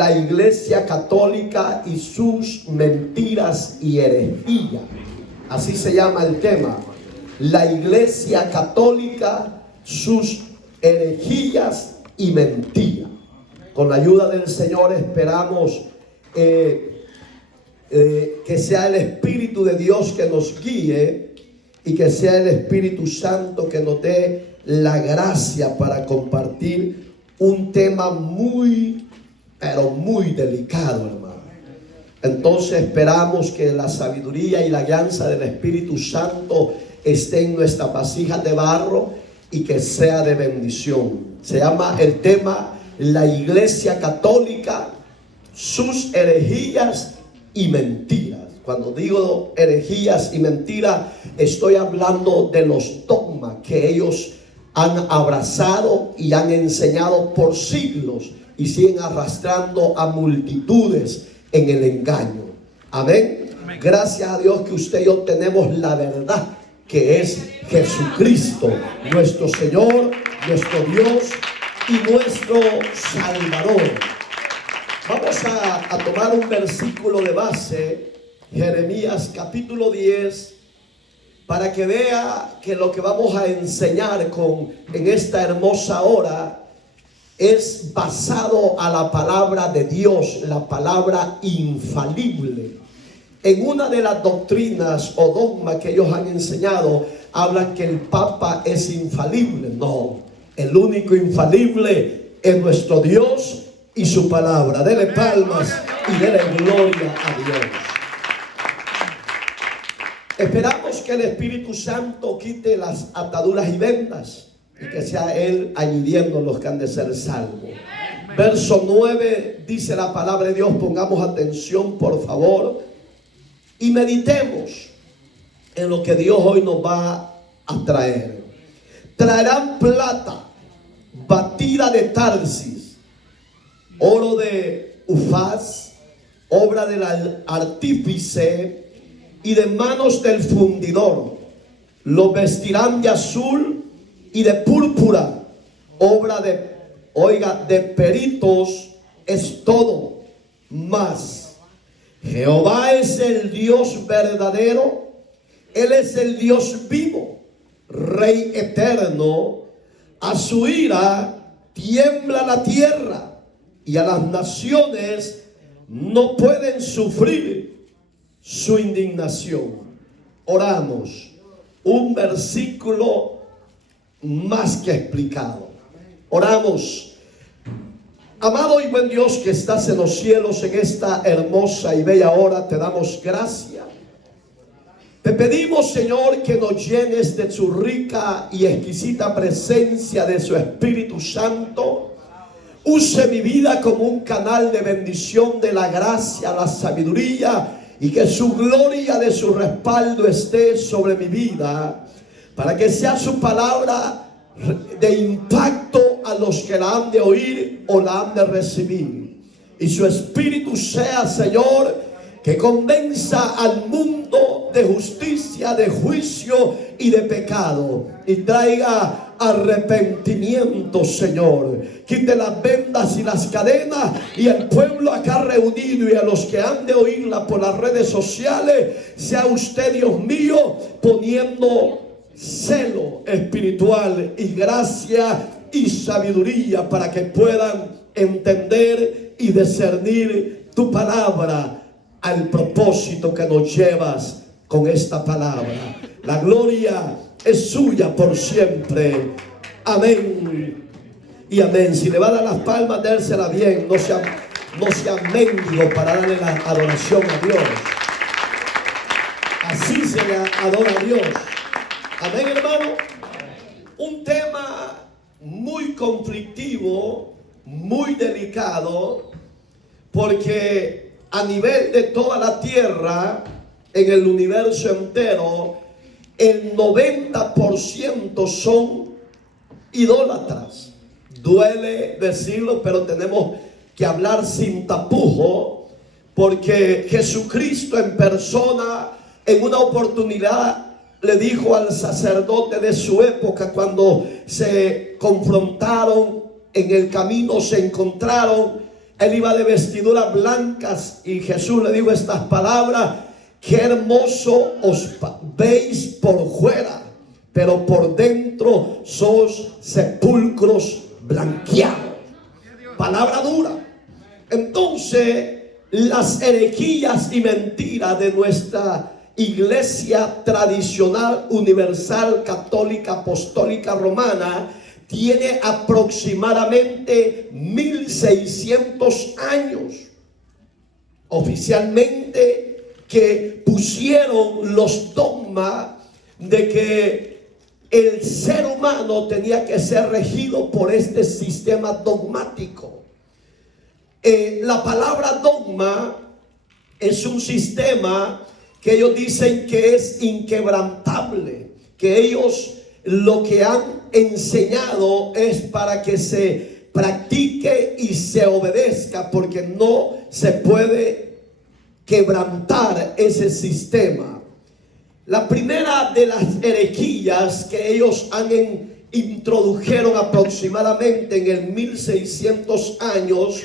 La Iglesia Católica y sus mentiras y herejías. Así se llama el tema. La Iglesia Católica, sus herejías y mentiras. Con la ayuda del Señor esperamos que sea el Espíritu de Dios que nos guíe y que sea el Espíritu Santo que nos dé la gracia para compartir un tema pero muy delicado, hermano. Entonces esperamos que la sabiduría y la guianza del Espíritu Santo esté en nuestras vasijas de barro y que sea de bendición. Se llama el tema la Iglesia Católica, sus herejías y mentiras. Cuando digo herejías y mentiras, estoy hablando de los dogmas que ellos han abrazado y han enseñado por siglos y siguen arrastrando a multitudes en el engaño. Amén. Gracias a Dios que usted y yo tenemos la verdad, que es Jesucristo, nuestro Señor, nuestro Dios y nuestro Salvador. Vamos a tomar un versículo de base, Jeremías capítulo 10, para que vea que lo que vamos a enseñar en esta hermosa hora es basado a la palabra de Dios, la palabra infalible. En una de las doctrinas o dogmas que ellos han enseñado, hablan que el Papa es infalible. No, el único infalible es nuestro Dios y su palabra. Dele palmas y dele gloria a Dios. Esperamos que el Espíritu Santo quite las ataduras y vendas y que sea Él añadiendo los que han de ser salvos. Verso 9 dice la palabra de Dios. Pongamos atención, por favor, y meditemos en lo que Dios hoy nos va a traer. Traerán plata batida de Tarsis, oro de Ufaz, obra del artífice y de manos del fundidor. Lo vestirán de azul y de púrpura, obra de peritos es todo. Mas Jehová es el Dios verdadero, Él es el Dios vivo, Rey eterno. A su ira tiembla la tierra y a las naciones no pueden sufrir su indignación. Oramos. Un versículo más que explicado. Oramos. Amado y buen Dios que estás en los cielos, en esta hermosa y bella hora te damos gracias. Te pedimos, Señor, que nos llenes de su rica y exquisita presencia, de su Espíritu Santo. Use mi vida como un canal de bendición, de la gracia, la sabiduría, y que su gloria de su respaldo esté sobre mi vida, para que sea su palabra de impacto a los que la han de oír o la han de recibir. Y su Espíritu sea, Señor, que convenza al mundo de justicia, de juicio y de pecado, y traiga arrepentimiento, Señor. Quite las vendas y las cadenas, y el pueblo acá reunido y a los que han de oírla por las redes sociales, sea usted, Dios mío, poniendo celo espiritual y gracia y sabiduría para que puedan entender y discernir tu palabra al propósito que nos llevas con esta palabra. La gloria es suya por siempre. Amén y amén. Si le va a dar las palmas, dérsela bien. No sea mendigo para darle la adoración a Dios. Así se le adora a Dios. Amén, hermano. Un tema muy conflictivo, muy delicado, porque a nivel de toda la tierra, en el universo entero, el 90% son idólatras. Duele decirlo, pero tenemos que hablar sin tapujo, porque Jesucristo en persona, en una oportunidad, le dijo al sacerdote de su época, cuando se confrontaron en el camino, se encontraron, Él iba de vestiduras blancas y Jesús le dijo estas palabras: qué hermoso os veis por fuera, pero por dentro sos sepulcros blanqueados. Palabra dura. Entonces, las herejías y mentiras de nuestra iglesia tradicional, universal, católica, apostólica, romana, tiene aproximadamente 1600 años. Oficialmente, que pusieron los dogmas de que el ser humano tenía que ser regido por este sistema dogmático. La palabra dogma es un sistema que ellos dicen que es inquebrantable, que ellos lo que han enseñado es para que se practique y se obedezca, porque no se puede quebrantar ese sistema. La primera de las herejías que ellos introdujeron aproximadamente en el 1600 años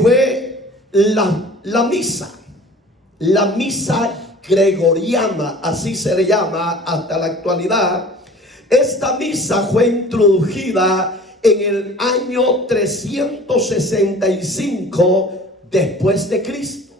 fue la misa gregoriana, así se le llama hasta la actualidad. Esta misa fue introducida en el año 365 después de Cristo.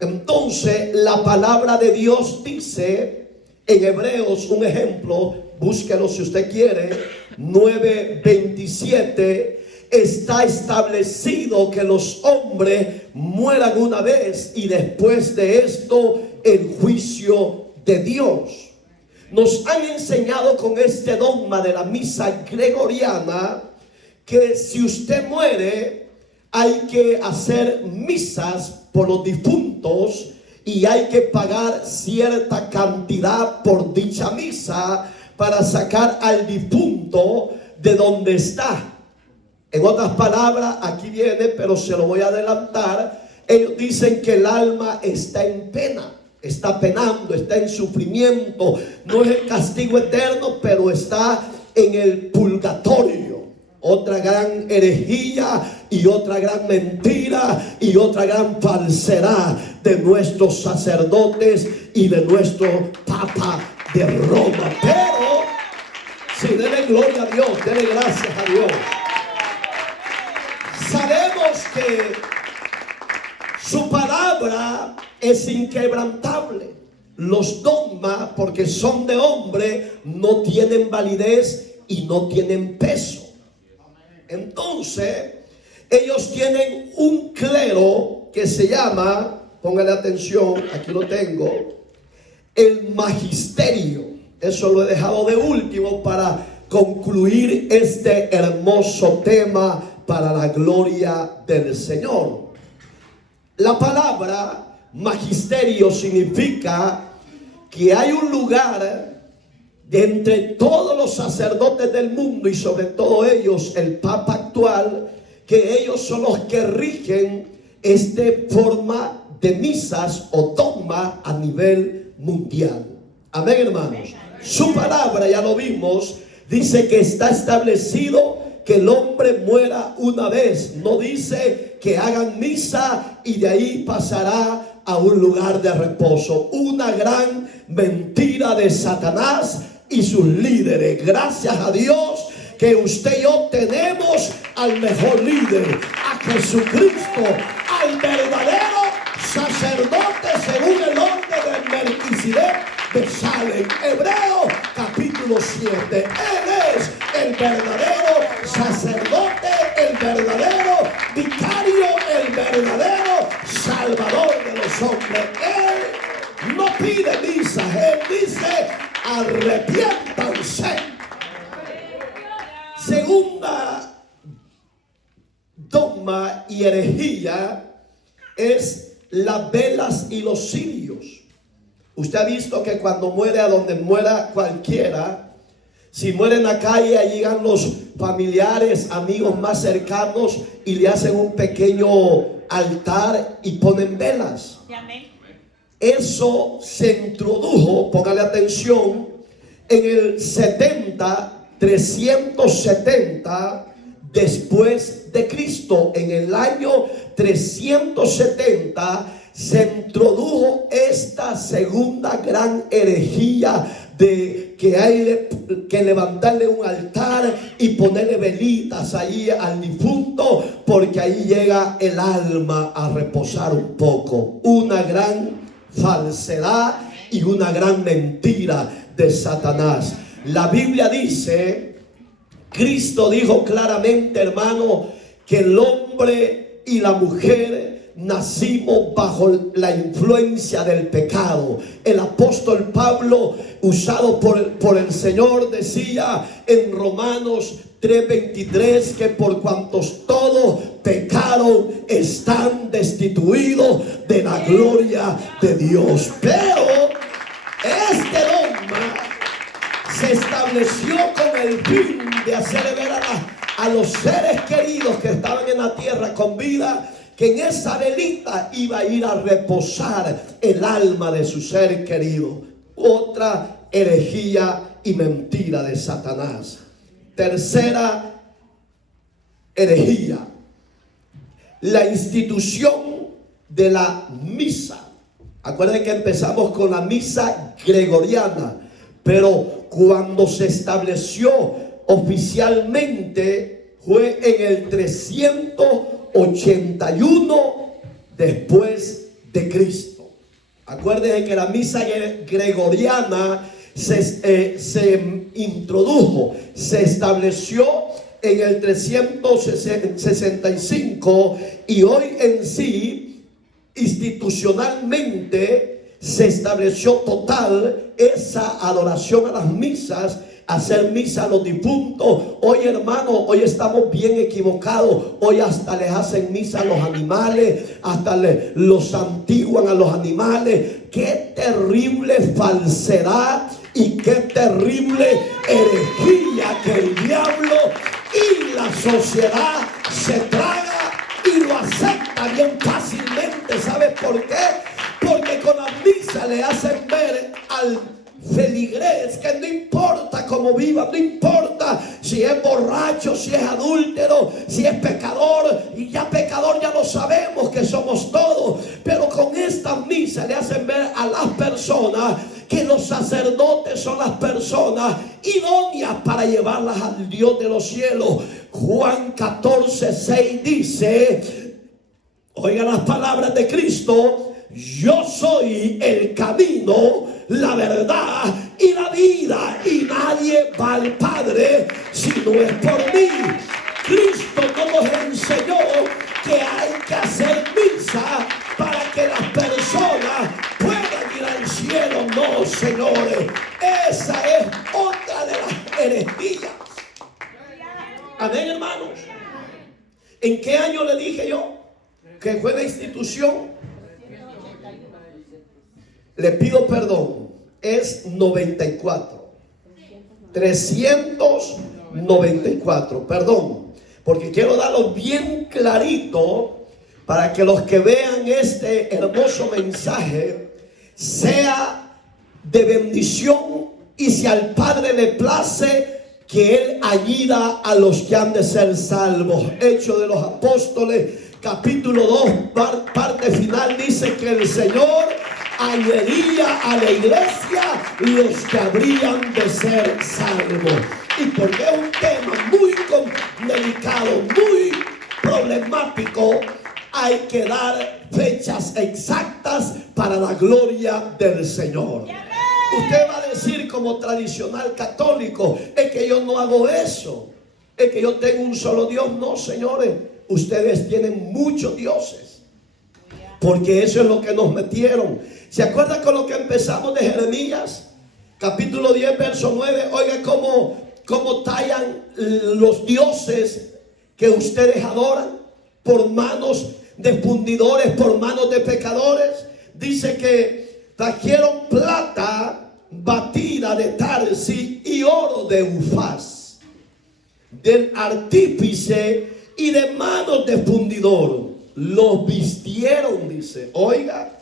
Entonces, la palabra de Dios dice en Hebreos, un ejemplo, búsquelo si usted quiere, 9:27, está establecido que los hombres mueran una vez y después de esto el juicio de Dios. Nos han enseñado con este dogma de la misa gregoriana que si usted muere hay que hacer misas por los difuntos y hay que pagar cierta cantidad por dicha misa para sacar al difunto de donde está. En otras palabras, aquí viene, pero se lo voy a adelantar. Ellos dicen que el alma está en pena, está penando, está en sufrimiento. No es el castigo eterno, pero está en el purgatorio. Otra gran herejía y otra gran mentira y otra gran falsedad de nuestros sacerdotes y de nuestro Papa de Roma. Pero si denle gloria a Dios, denle gracias a Dios. Sabemos que su palabra es inquebrantable. Los dogmas, porque son de hombre, no tienen validez y no tienen peso. Entonces, ellos tienen un clero que se llama, póngale atención, aquí lo tengo, el magisterio. Eso lo he dejado de último para concluir este hermoso tema para la gloria del Señor. La palabra magisterio significa que hay un lugar de entre todos los sacerdotes del mundo y sobre todo ellos, el Papa actual, que ellos son los que rigen esta forma de misas o dogma a nivel mundial. Amén, hermanos. Su palabra, ya lo vimos, dice que está establecido que el hombre muera una vez. No dice que hagan misa y de ahí pasará a un lugar de reposo. Una gran mentira de Satanás y sus líderes. Gracias a Dios que usted y yo tenemos al mejor líder, a Jesucristo, al verdadero sacerdote según el orden del Melquisedec de Salem. Hebreos capítulo 7. Él es el verdadero sacerdote, el verdadero vicario, el verdadero salvador de los hombres. Él no pide misas, él dice: arrepiéntanse. Segunda dogma y herejía es las velas y los cirios. Usted ha visto que cuando muere, a donde muera cualquiera, si muere en la calle, allí llegan los familiares, amigos más cercanos y le hacen un pequeño altar y ponen velas. Eso se introdujo, póngale atención, en el 370 después de Cristo, en el año 370, se introdujo esta segunda gran herejía de que hay que levantarle un altar y ponerle velitas ahí al difunto, porque ahí llega el alma a reposar un poco. Una gran falsedad y una gran mentira de Satanás. La Biblia dice, Cristo dijo claramente, hermano, que el hombre y la mujer nacimos bajo la influencia del pecado. El apóstol Pablo, usado por el Señor, decía en Romanos 3:23 que por cuantos todos pecaron, están destituidos de la gloria de Dios. Pero este dogma se estableció con el fin de hacer ver a los seres queridos que estaban en la tierra con vida, que en esa velita iba a ir a reposar el alma de su ser querido. Otra herejía y mentira de Satanás. Tercera herejía: la institución de la misa. Acuérdense que empezamos con la misa gregoriana, pero cuando se estableció oficialmente fue en el 381 después de Cristo. Acuérdense que la misa gregoriana se introdujo, se estableció en el 365, y hoy en sí, institucionalmente, se estableció total esa adoración a las misas, hacer misa a los difuntos. Hoy, hermano, hoy estamos bien equivocados. Hoy hasta les hacen misa a los animales, hasta los santiguan a los animales. Qué terrible falsedad y qué terrible herejía que el diablo y la sociedad se traga y lo acepta bien fácilmente. ¿Sabes por qué? Porque con la misa le hacen ver al feligrés que no importa cómo viva, no importa si es borracho, si es adúltero, si es pecador, y ya pecador ya lo sabemos que somos todos, pero con esta misa le hacen ver a las personas que los sacerdotes son las personas idóneas para llevarlas al Dios de los cielos. Juan 14:6 dice, oigan las palabras de Cristo: yo soy el camino, la verdad y la vida, y nadie va al Padre si no es por mí. Cristo no nos enseñó que hay que hacer misa para que las personas puedan ir al cielo. No, señores, esa es otra de las herejías. Amén, hermanos. ¿En qué año le dije yo que fue la institución? Le pido perdón, es 94, 394, perdón, porque quiero darlo bien clarito para que los que vean este hermoso mensaje sea de bendición, y si al Padre le place, que Él ayuda a los que han de ser salvos. Hechos de los Apóstoles, capítulo 2, parte final, dice que el Señor añadiría a la iglesia los que habrían de ser salvos. Y porque es un tema muy delicado, muy problemático, hay que dar fechas exactas para la gloria del Señor. Usted va a decir como tradicional católico, es que yo no hago eso, es que yo tengo un solo Dios. No, señores, ustedes tienen muchos dioses, porque eso es lo que nos metieron. ¿Se acuerdan con lo que empezamos de Jeremías? Capítulo 10, verso 9. Oiga cómo tallan los dioses que ustedes adoran por manos de fundidores, por manos de pecadores. Dice que trajeron plata batida de Tarsis y oro de Ufaz, del artífice y de manos de fundidor. Los vistieron, dice, oiga,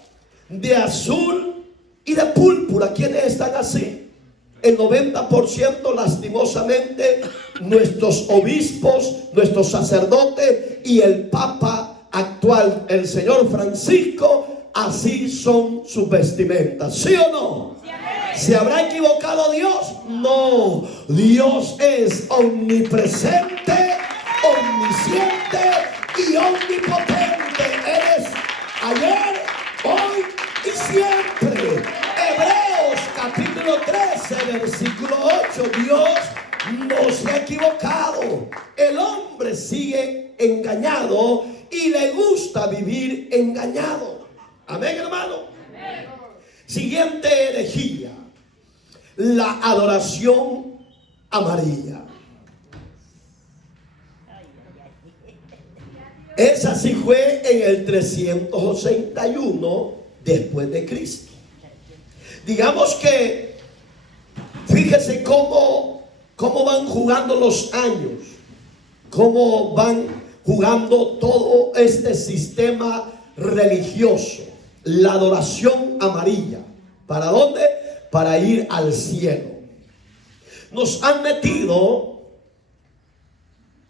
de azul y de púrpura. ¿Quiénes están así? El 90% lastimosamente nuestros obispos, nuestros sacerdotes y el Papa actual, el señor Francisco, así son sus vestimentas. ¿Sí o no? ¿Se habrá equivocado Dios? No. Dios es omnipresente, omnisciente y omnipotente. Él es ayer, hoy y siempre. Hebreos capítulo 13, versículo 8. Dios no se ha equivocado. El hombre sigue engañado y le gusta vivir engañado. Amén, hermano. Amén. Siguiente herejía: la adoración a María. Esa sí fue en el 381 después de Cristo. Digamos que, fíjese cómo van jugando los años, cómo van jugando todo este sistema religioso. La adoración a María. ¿Para dónde? Para ir al cielo. Nos han metido,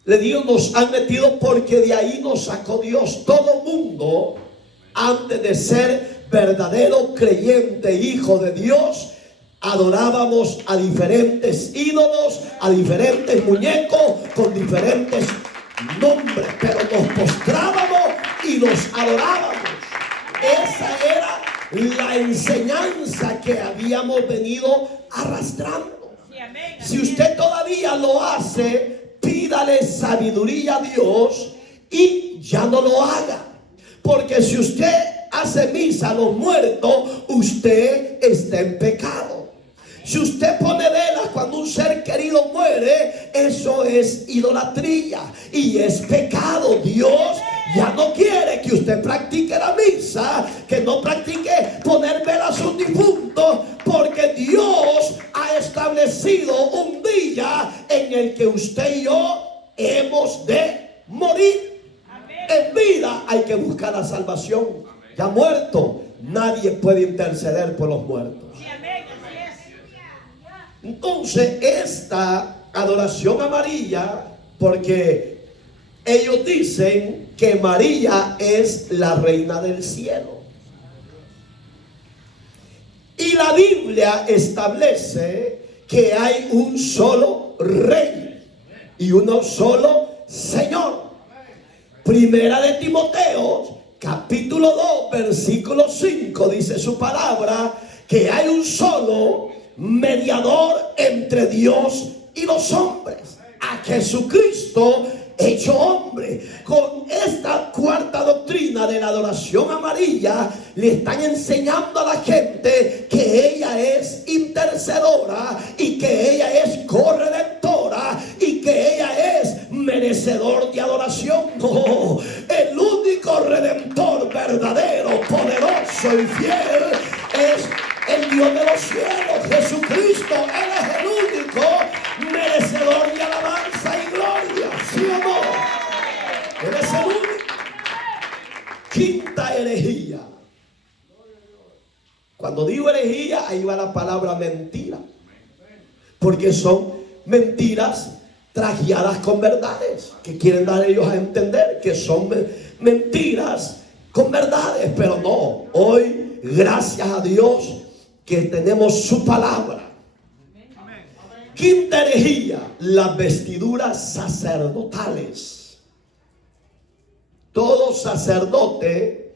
le digo, nos han metido porque de ahí nos sacó Dios. Todo mundo, antes de ser verdadero creyente, hijo de Dios, adorábamos a diferentes ídolos, a diferentes muñecos, con diferentes nombres, pero nos postrábamos y los adorábamos. Esa era la enseñanza que habíamos venido arrastrando. Si usted todavía lo hace, pídale sabiduría a Dios y ya no lo haga. Porque si usted hace misa a los muertos, usted está en pecado. Si usted pone velas cuando un ser querido muere, eso es idolatría y es pecado. Dios ya no quiere que usted practique la misa, que no practique poner velas a un difunto, porque Dios ha establecido un día en el que usted y yo hemos de morir. En vida hay que buscar la salvación. Ya muerto, nadie puede interceder por los muertos. Entonces, esta adoración a María, porque ellos dicen que María es la reina del cielo. Y la Biblia establece que hay un solo rey y uno solo Señor. Primera de Timoteo, capítulo 2, versículo 5, dice su palabra que hay un solo mediador entre Dios y los hombres, a Jesucristo hecho hombre. Con esta cuarta doctrina de la adoración a María, le están enseñando a la gente que ella es intercedora y que ella es corredentora y que ella es merecedor de adoración. No, el único redentor verdadero, poderoso y fiel es el Dios de los cielos, Jesucristo. Él es el único merecedor de alabanza y gloria. ¿Sí o no? Él es el único. Quinta herejía. Cuando digo herejía, ahí va la palabra mentira, porque son mentiras trajeadas con verdades, que quieren dar ellos a entender que son mentiras con verdades, pero no. Hoy, gracias a Dios, que tenemos su palabra. Quinta herejía: las vestiduras sacerdotales. Todo sacerdote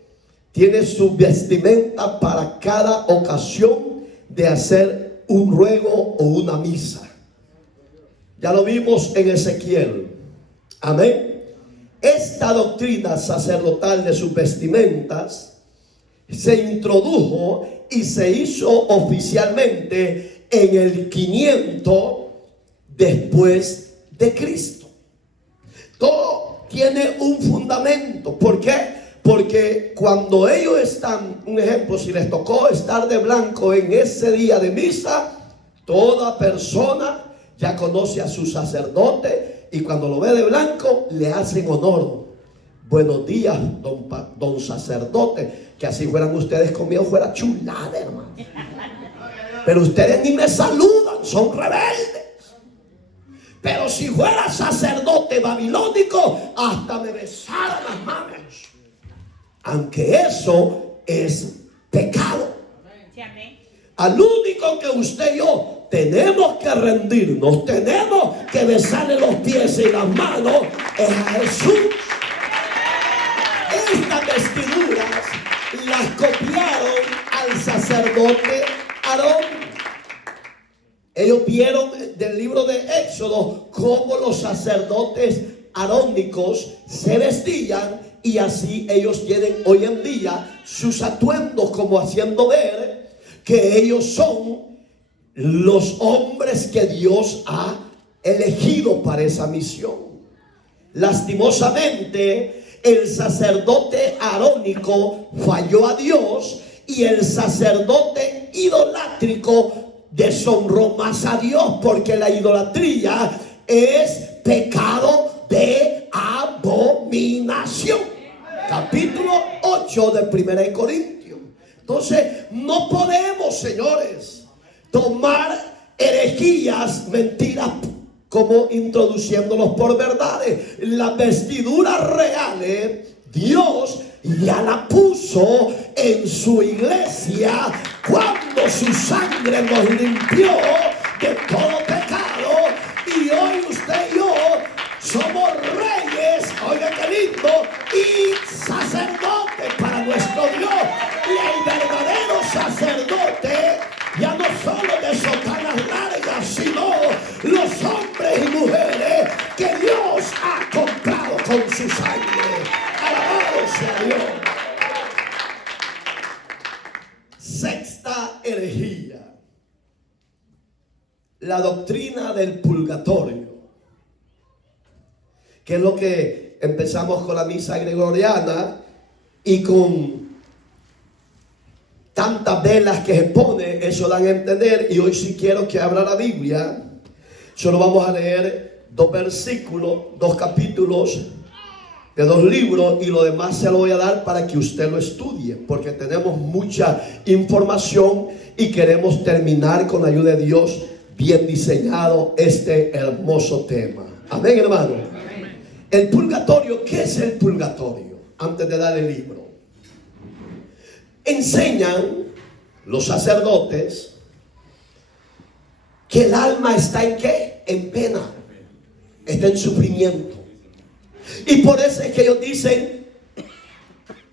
tiene su vestimenta para cada ocasión de hacer un ruego o una misa. Ya lo vimos en Ezequiel. Amén. Esta doctrina sacerdotal de sus vestimentas se introdujo y se hizo oficialmente en el 500 después de Cristo. Todo tiene un fundamento. ¿Por qué? Porque cuando ellos están, un ejemplo, si les tocó estar de blanco en ese día de misa, toda persona ya conoce a su sacerdote y cuando lo ve de blanco le hacen honor. Buenos días, don sacerdote. Que así fueran ustedes conmigo, fuera chulada, hermano. Pero ustedes ni me saludan. son rebeldes. Pero si fuera sacerdote babilónico, hasta me besara las manos. Aunque eso es pecado. Al único que usted y yo tenemos que rendirnos, tenemos que besarle los pies y las manos, es a Jesús. Estas vestiduras las copiaron al sacerdote Aarón. Ellos vieron del libro de Éxodo cómo los sacerdotes arónicos se vestían, y así ellos tienen hoy en día sus atuendos, como haciendo ver que ellos son los hombres que Dios ha elegido para esa misión. Lastimosamente, el sacerdote arónico falló a Dios, y el sacerdote idolátrico deshonró más a Dios, porque la idolatría es pecado de abominación. Capítulo 8 de 1 Corintios. Entonces, no podemos, señores, tomar herejías, mentiras, como introduciéndolos por verdades. Las vestiduras reales Dios ya la puso en su iglesia cuando su sangre nos limpió de todo pecado, y hoy usted y yo somos reyes, oiga qué lindo, y sacerdotes para nuestro Dios. Y el verdadero sacerdote ya no solo de sotanas largas, sino los hombres y mujeres que Dios ha comprado con su sangre. Alabado sea Dios. Sexta herejía: la doctrina del purgatorio, que es lo que empezamos con la misa gregoriana, y con tantas velas que se pone, eso dan a entender. Y hoy sí quiero que abra la Biblia. Solo vamos a leer 2 versículos, 2 capítulos de 2 libros, y lo demás se lo voy a dar para que usted lo estudie, porque tenemos mucha información y queremos terminar con la ayuda de Dios bien diseñado este hermoso tema. Amén, hermano. Amén. El purgatorio, ¿qué es el purgatorio? Antes de dar el libro, enseñan los sacerdotes que el alma está ¿en qué? En pena, está en sufrimiento. Y por eso es que ellos dicen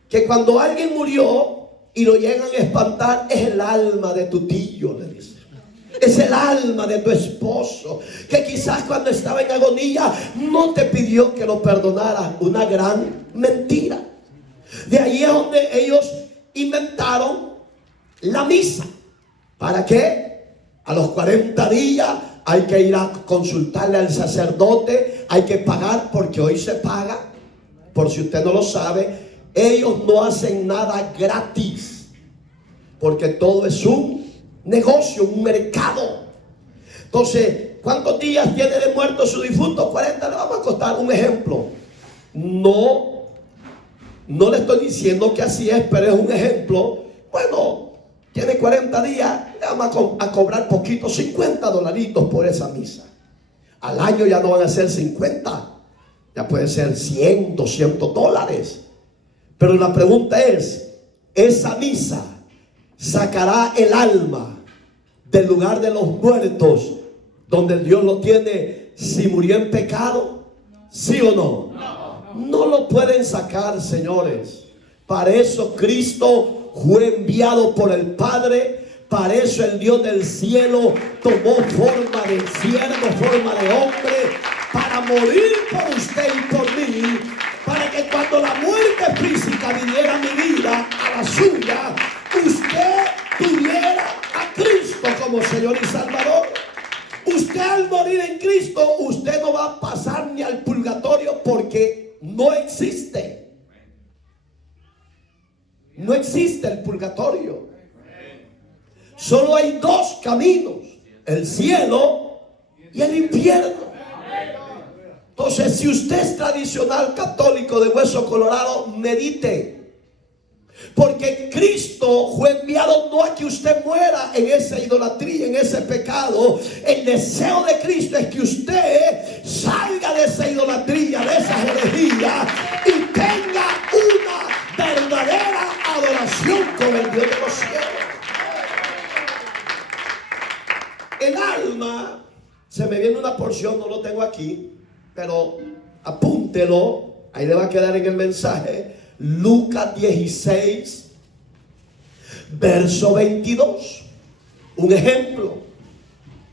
que cuando alguien murió y lo llegan a espantar, es el alma de tu tío, le dicen. Es el alma de tu esposo, que quizás cuando estaba en agonía no te pidió que lo perdonaras. Una gran mentira. De ahí es donde ellos inventaron la misa. ¿Para qué? A los 40 días hay que ir a consultarle al sacerdote, hay que pagar, porque hoy se paga. Por si usted no lo sabe, ellos no hacen nada gratis, porque todo es un negocio, un mercado. Entonces, ¿cuántos días tiene de muerto su difunto? 40. Le vamos a contar un ejemplo. No le estoy diciendo que así es, pero es un ejemplo. Bueno, tiene 40 días, le vamos a cobrar poquito, $50 por esa misa. Al año ya no van a ser 50, ya puede ser 100, $200. Pero la pregunta es, ¿esa misa sacará el alma del lugar de los muertos, donde Dios lo tiene, si murió en pecado? ¿Sí o no? No lo pueden sacar, señores. Para eso Cristo fue enviado por el Padre. Para eso el Dios del cielo tomó forma de siervo, forma de hombre, para morir por usted y por mí, para que cuando la muerte física viniera a mi vida, a la suya, usted tuviera a Cristo como Señor y Salvador. Usted, al morir en Cristo, usted no va a pasar ni al purgatorio, porque no existe. No existe el purgatorio. Solo hay 2 caminos: el cielo y el infierno. Entonces, si usted es tradicional católico de hueso colorado, medite. Porque Cristo fue enviado no a que usted muera en esa idolatría, en ese pecado. El deseo de Cristo es que usted salga de esa idolatría, de esa herejía, y tenga una verdadera adoración con el Dios de los cielos. El alma, se me viene una porción, no lo tengo aquí, pero apúntelo, ahí le va a quedar en el mensaje. Lucas 16, verso 22. Un ejemplo: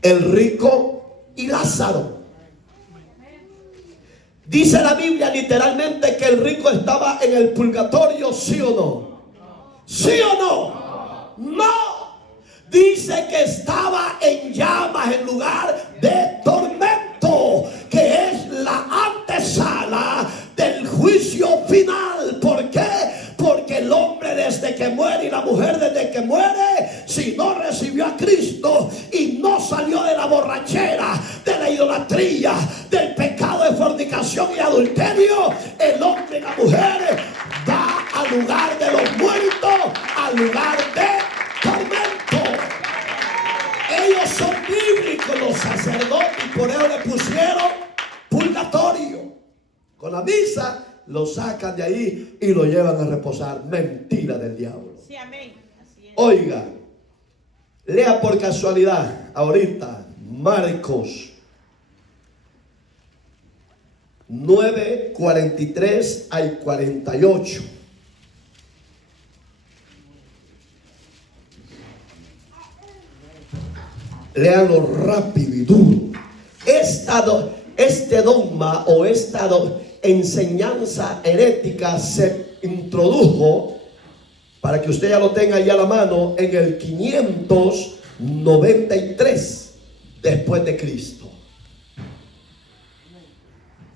el rico y Lázaro. Dice la Biblia literalmente que el rico estaba en el purgatorio, ¿sí o no? ¿Sí o no? No. Dice que estaba en llamas, en lugar de tormento, que es la antesala del juicio final. ¿Por qué? Porque el hombre desde que muere y la mujer desde que muere, si no recibió a Cristo y no salió de la borrachera, de la idolatría, del pecado de fornicación y adulterio, el hombre y la mujer va al lugar de los muertos, al lugar de tormento. Ellos son bíblicos, los sacerdotes, y por eso le pusieron purgatorio. Con la misa lo sacan de ahí y lo llevan a reposar. Mentira del diablo. Sí, amén. Así es. Oiga, lea por casualidad ahorita Marcos 9:43 al 48. Léanlo rápido y duro. Este dogma o esta enseñanza herética se introdujo, para que usted ya lo tenga ahí a la mano, en el 593 después de Cristo.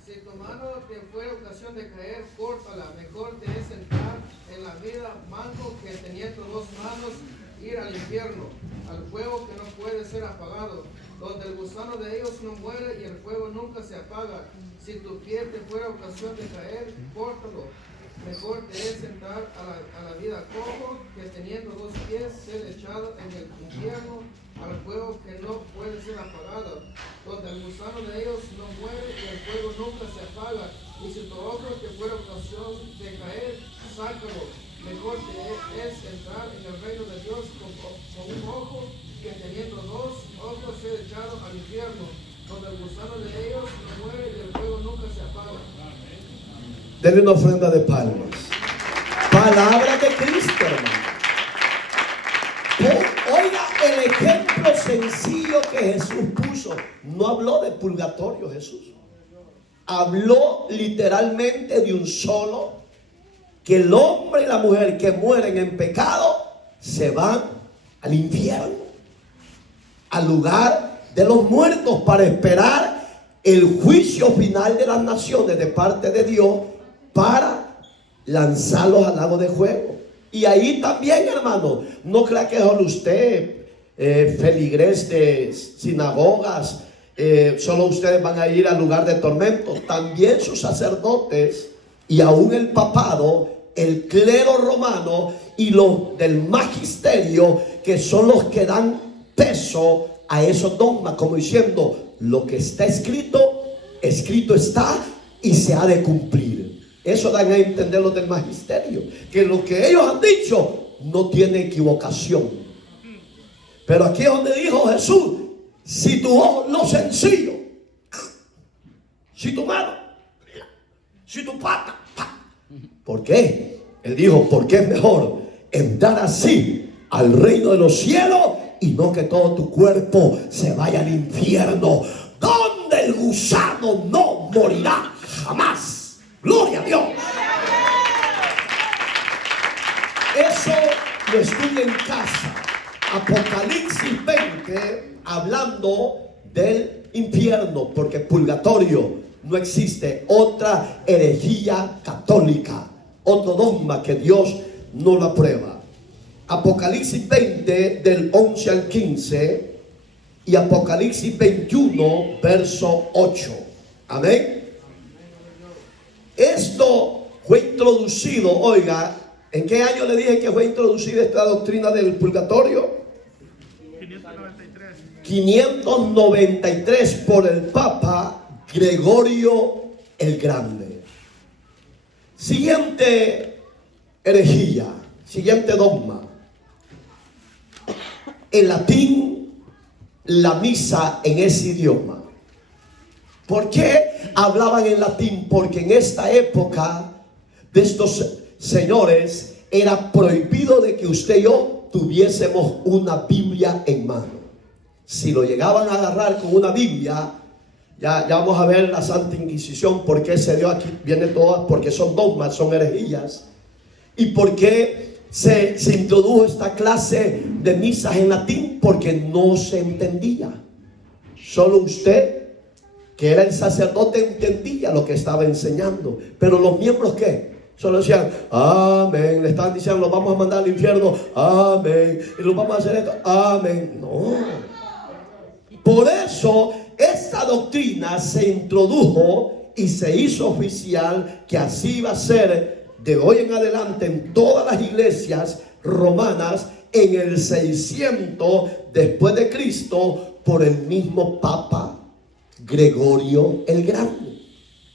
Si tu mano te fuera ocasión de caer, córtala. Mejor te es entrar en la vida manco que teniendo dos manos ir al infierno, al fuego que no puede ser apagado, donde el gusano de ellos no muere y el fuego nunca se apaga. Si tu pie te fuera ocasión de caer, córtalo. Mejor te es entrar a la vida cojo que teniendo dos pies ser echado en el infierno, al fuego que no puede ser apagado, donde el gusano de ellos no muere y el fuego nunca se apaga. Y si tu ojo te fuera ocasión de caer, sácalo. Mejor te es entrar en el reino de Dios con un ojo que teniendo dos ojos ser echado al infierno, donde el gusano de ellos no muere y el fuego nunca se apaga. Denle una ofrenda de palmas. Palabra de Cristo, hermano. Oiga el ejemplo sencillo que Jesús puso. No habló de purgatorio Jesús. Habló literalmente de un solo, que el hombre y la mujer que mueren en pecado se van al infierno, al lugar de los muertos, para esperar el juicio final de las naciones de parte de Dios, para lanzarlos al lago de fuego. Y ahí también, hermano, no crea que solo usted, feligres de sinagogas, solo ustedes van a ir al lugar de tormento. También sus sacerdotes y aún el papado, el clero romano y los del magisterio, que son los que dan peso a esos dogmas, como diciendo: lo que está escrito, escrito está y se ha de cumplir. Eso dan a entender los del magisterio, que lo que ellos han dicho no tiene equivocación. Pero aquí es donde dijo Jesús: si tu ojo, lo sencillo, si tu mano, si tu pata. ¿Por qué? Él dijo: porque es mejor entrar así al reino de los cielos y no que todo tu cuerpo se vaya al infierno, donde el gusano no morirá jamás. Gloria a Dios. Eso lo estudia en casa. Apocalipsis 20, hablando del infierno, porque purgatorio no existe. Otra herejía católica, otro dogma que Dios no lo aprueba. Apocalipsis 20 del 11 al 15 y Apocalipsis 21 verso 8. Amén. Esto fue introducido, oiga, ¿En qué año le dije que fue introducida esta doctrina del purgatorio? 593 por el Papa Gregorio el Grande. Siguiente herejía, siguiente dogma. En latín, la misa en ese idioma. ¿Por qué hablaban en latín? Porque en esta época de estos señores era prohibido de que usted y yo tuviésemos una Biblia en mano. Si lo llegaban a agarrar con una Biblia, ya vamos a ver la Santa Inquisición, por qué se dio aquí, viene todas, porque son dogmas, son herejías, y por qué se introdujo esta clase de misas en latín, porque no se entendía. Solo usted, que era el sacerdote, entendía lo que estaba enseñando, pero los miembros, ¿qué? Solo decían, amén. Le estaban diciendo, los vamos a mandar al infierno, amén, y los vamos a hacer esto, amén. No. Por eso esta doctrina se introdujo y se hizo oficial, que así va a ser de hoy en adelante en todas las iglesias romanas en el 600 después de Cristo, por el mismo Papa Gregorio el Grande.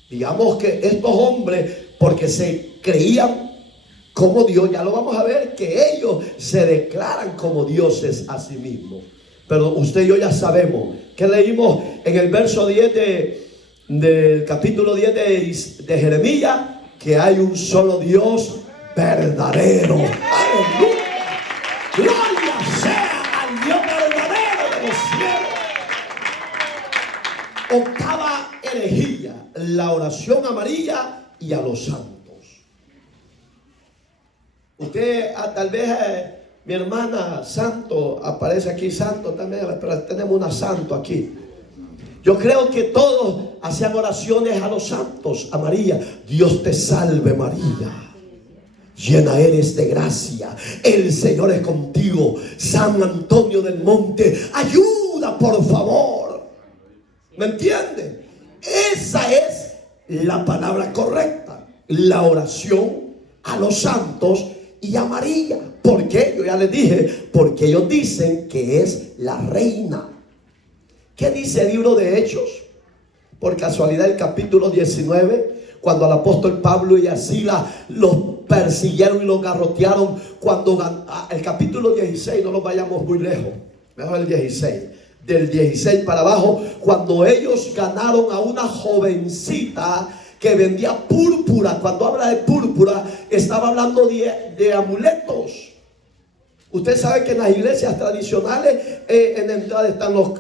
Digamos que estos hombres, porque se creían como Dios, ya lo vamos a ver, que ellos se declaran como dioses a sí mismos. Pero usted y yo ya sabemos que leímos en el verso 10 del capítulo 10 de Jeremías, que hay un solo Dios verdadero. ¡Aleluya! ¡Gloria sea al Dios verdadero de los cielos! Octava herejía, la oración a María y a los santos. Usted tal vez... mi hermana santo, aparece aquí santo también, pero tenemos una santo aquí. Yo creo que todos hacían oraciones a los santos, a María. Dios te salve María, llena eres de gracia, el Señor es contigo. San Antonio del Monte, ayuda por favor. ¿Me entiende? Esa es la palabra correcta, la oración a los santos y a María. ¿Por qué? Yo ya les dije, porque ellos dicen que es la reina. ¿Qué dice el libro de Hechos? Por casualidad el capítulo 19, cuando al apóstol Pablo y a Silas los persiguieron y los garrotearon. Cuando el capítulo 16, no nos vayamos muy lejos, mejor el 16, del 16 para abajo, cuando ellos ganaron a una jovencita que vendía púrpura. Cuando habla de púrpura, estaba hablando de amuletos. Usted sabe que en las iglesias tradicionales en la entrada están los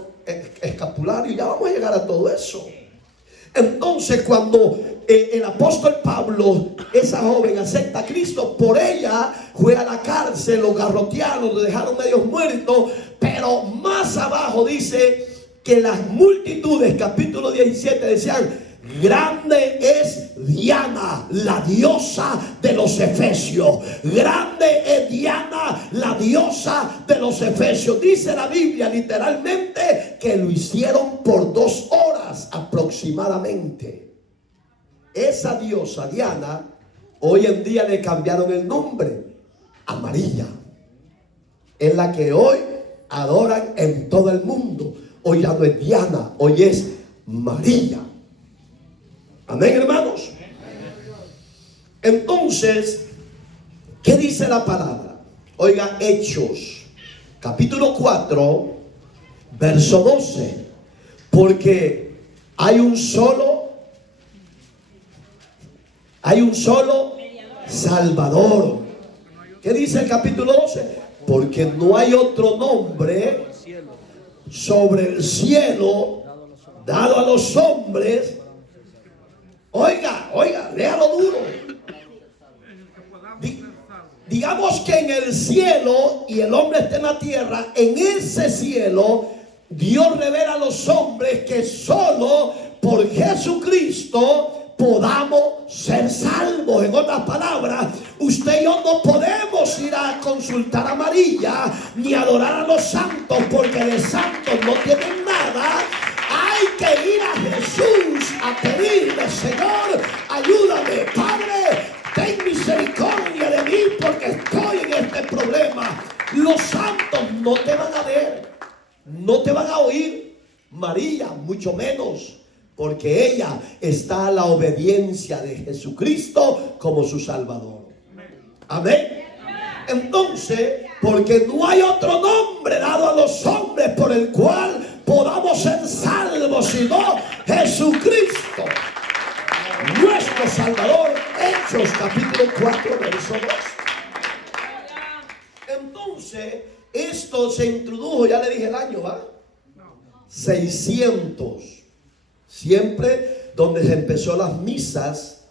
escapularios. Ya vamos a llegar a todo eso. Entonces, cuando el apóstol Pablo, esa joven, acepta a Cristo, por ella fue a la cárcel, lo garrotearon, lo dejaron medio muertos. Pero más abajo dice que las multitudes, capítulo 17, decían: grande es Diana, la diosa de los efesios. Grande es Diana, la diosa de los efesios. Dice la Biblia literalmente que lo hicieron por 2 horas aproximadamente. Esa diosa Diana, hoy en día le cambiaron el nombre a María. Es la que hoy adoran en todo el mundo. Hoy ya no es Diana, hoy es María. Amén, hermanos. Entonces, ¿qué dice la palabra? Oiga, Hechos, capítulo 4, verso 12. Porque hay un solo Salvador. ¿Qué dice el capítulo 12? Porque no hay otro nombre sobre el cielo dado a los hombres. Oiga, léalo duro. Digamos que en el cielo, y el hombre está en la tierra, en ese cielo Dios revela a los hombres que solo por Jesucristo podamos ser salvos. En otras palabras, usted y yo no podemos ir a consultar a María ni adorar a los santos, porque de santos no tienen nada. Hay que ir a Jesús a pedirle: Señor, ayúdame, Padre, ten misericordia de mí, porque estoy en este problema, los santos no te van a ver, no te van a oír. María mucho menos, porque ella está a la obediencia de Jesucristo como su Salvador. Amén. Entonces, porque no hay otro nombre dado a los hombres por el cual podamos ser salvos, sino Jesucristo, nuestro Salvador. Hechos capítulo 4 verso 2. Entonces, esto se introdujo, ya le dije el año, ¿va? 600. Siempre donde se empezó las misas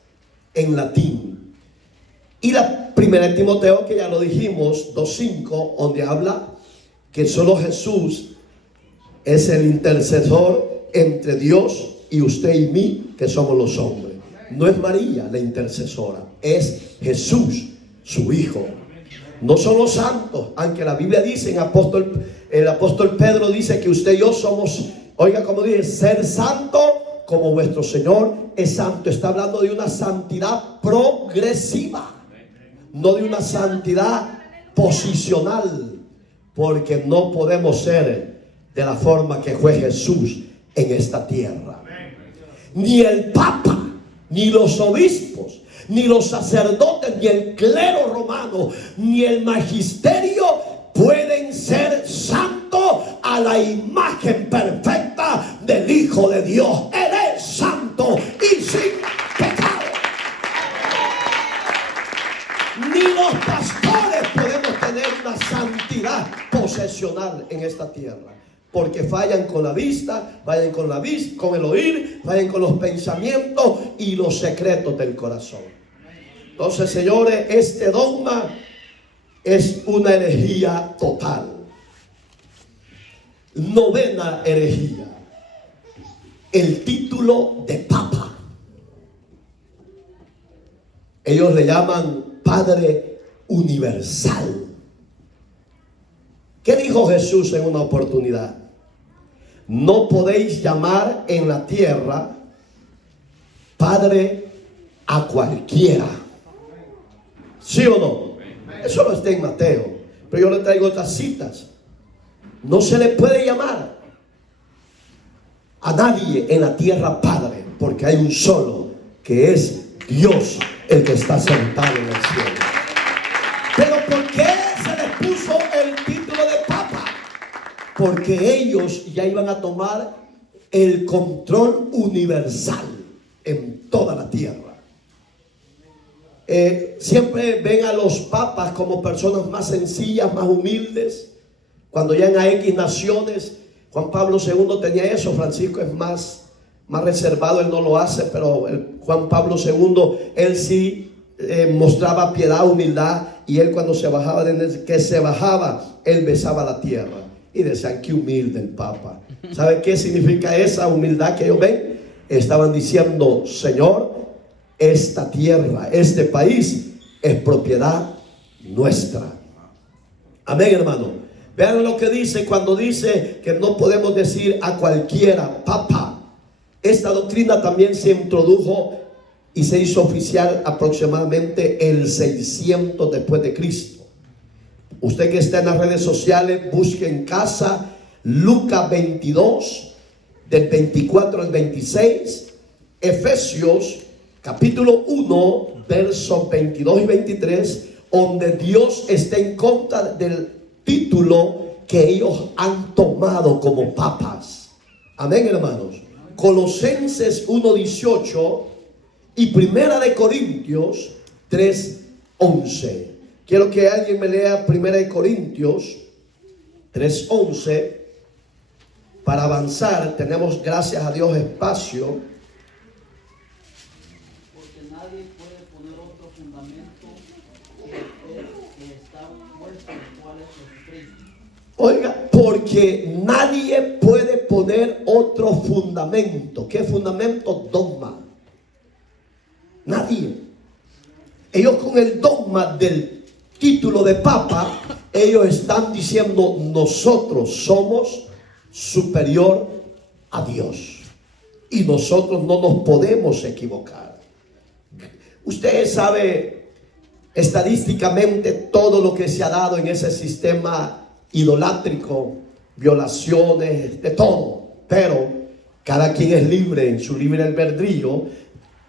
en latín. Y la primera de Timoteo, que ya lo dijimos, 2:5, donde habla que solo Jesús es el intercesor entre Dios y usted y mí, que somos los hombres. No es María la intercesora, es Jesús, su Hijo. No son los santos, aunque la Biblia dice, el apóstol Pedro dice que usted y yo somos, oiga como dice, ser santo como vuestro Señor es santo. Está hablando de una santidad progresiva, no de una santidad posicional, porque no podemos ser de la forma que fue Jesús en esta tierra. Ni el Papa, ni los obispos, ni los sacerdotes, ni el clero romano, ni el magisterio pueden ser santos a la imagen perfecta del Hijo de Dios. Él es santo y sin pecado. Ni los pastores podemos tener una santidad posesional en esta tierra, porque fallan con la vista, fallan con el oír, fallan con los pensamientos y los secretos del corazón. Entonces, señores, este dogma es una herejía total. Novena herejía: el título de Papa. Ellos le llaman Padre Universal. ¿Qué dijo Jesús en una oportunidad? No podéis llamar en la tierra Padre a cualquiera. ¿Sí o no? Eso no está en Mateo, pero yo le traigo otras citas. No se le puede llamar a nadie en la tierra Padre, porque hay un solo, que es Dios, el que está sentado en el cielo. Pero ¿por qué se les puso el título de Papa? Porque ellos ya iban a tomar el control universal en toda la tierra. Siempre ven a los papas como personas más sencillas, más humildes. Cuando llegan a X naciones, Juan Pablo II tenía eso. Francisco es más reservado, él no lo hace, pero Juan Pablo II, él sí mostraba piedad, humildad, y él cuando se bajaba, desde que se bajaba, él besaba la tierra y decían: qué humilde el Papa. ¿Sabe qué significa esa humildad que ellos ven? Estaban diciendo: Señor, esta tierra, este país es propiedad nuestra. Amén, hermano. Vean lo que dice cuando dice que no podemos decir a cualquiera Papa. Esta doctrina también se introdujo y se hizo oficial aproximadamente el 600 después de Cristo. Usted que está en las redes sociales, busque en casa Lucas 22 del 24 al 26, Efesios capítulo 1 versos 22 y 23, donde Dios está en contra del título que ellos han tomado como papas. Amén, hermanos. Colosenses 1:18 y Primera de Corintios 3:11. Quiero que alguien me lea Primera de Corintios 3:11 para avanzar. Tenemos, gracias a Dios, espacio. Porque nadie puede poner otro fundamento que el que está puesto, el cual es Jesucristo. Oiga, porque nadie puede poner otro fundamento. ¿Qué fundamento? Dogma. Nadie. Ellos con el dogma del título de Papa, ellos están diciendo: nosotros somos superior a Dios y nosotros no nos podemos equivocar. Usted sabe, Estadísticamente todo lo que se ha dado en ese sistema idolátrico, violaciones, de todo, pero cada quien es libre en su libre albedrío.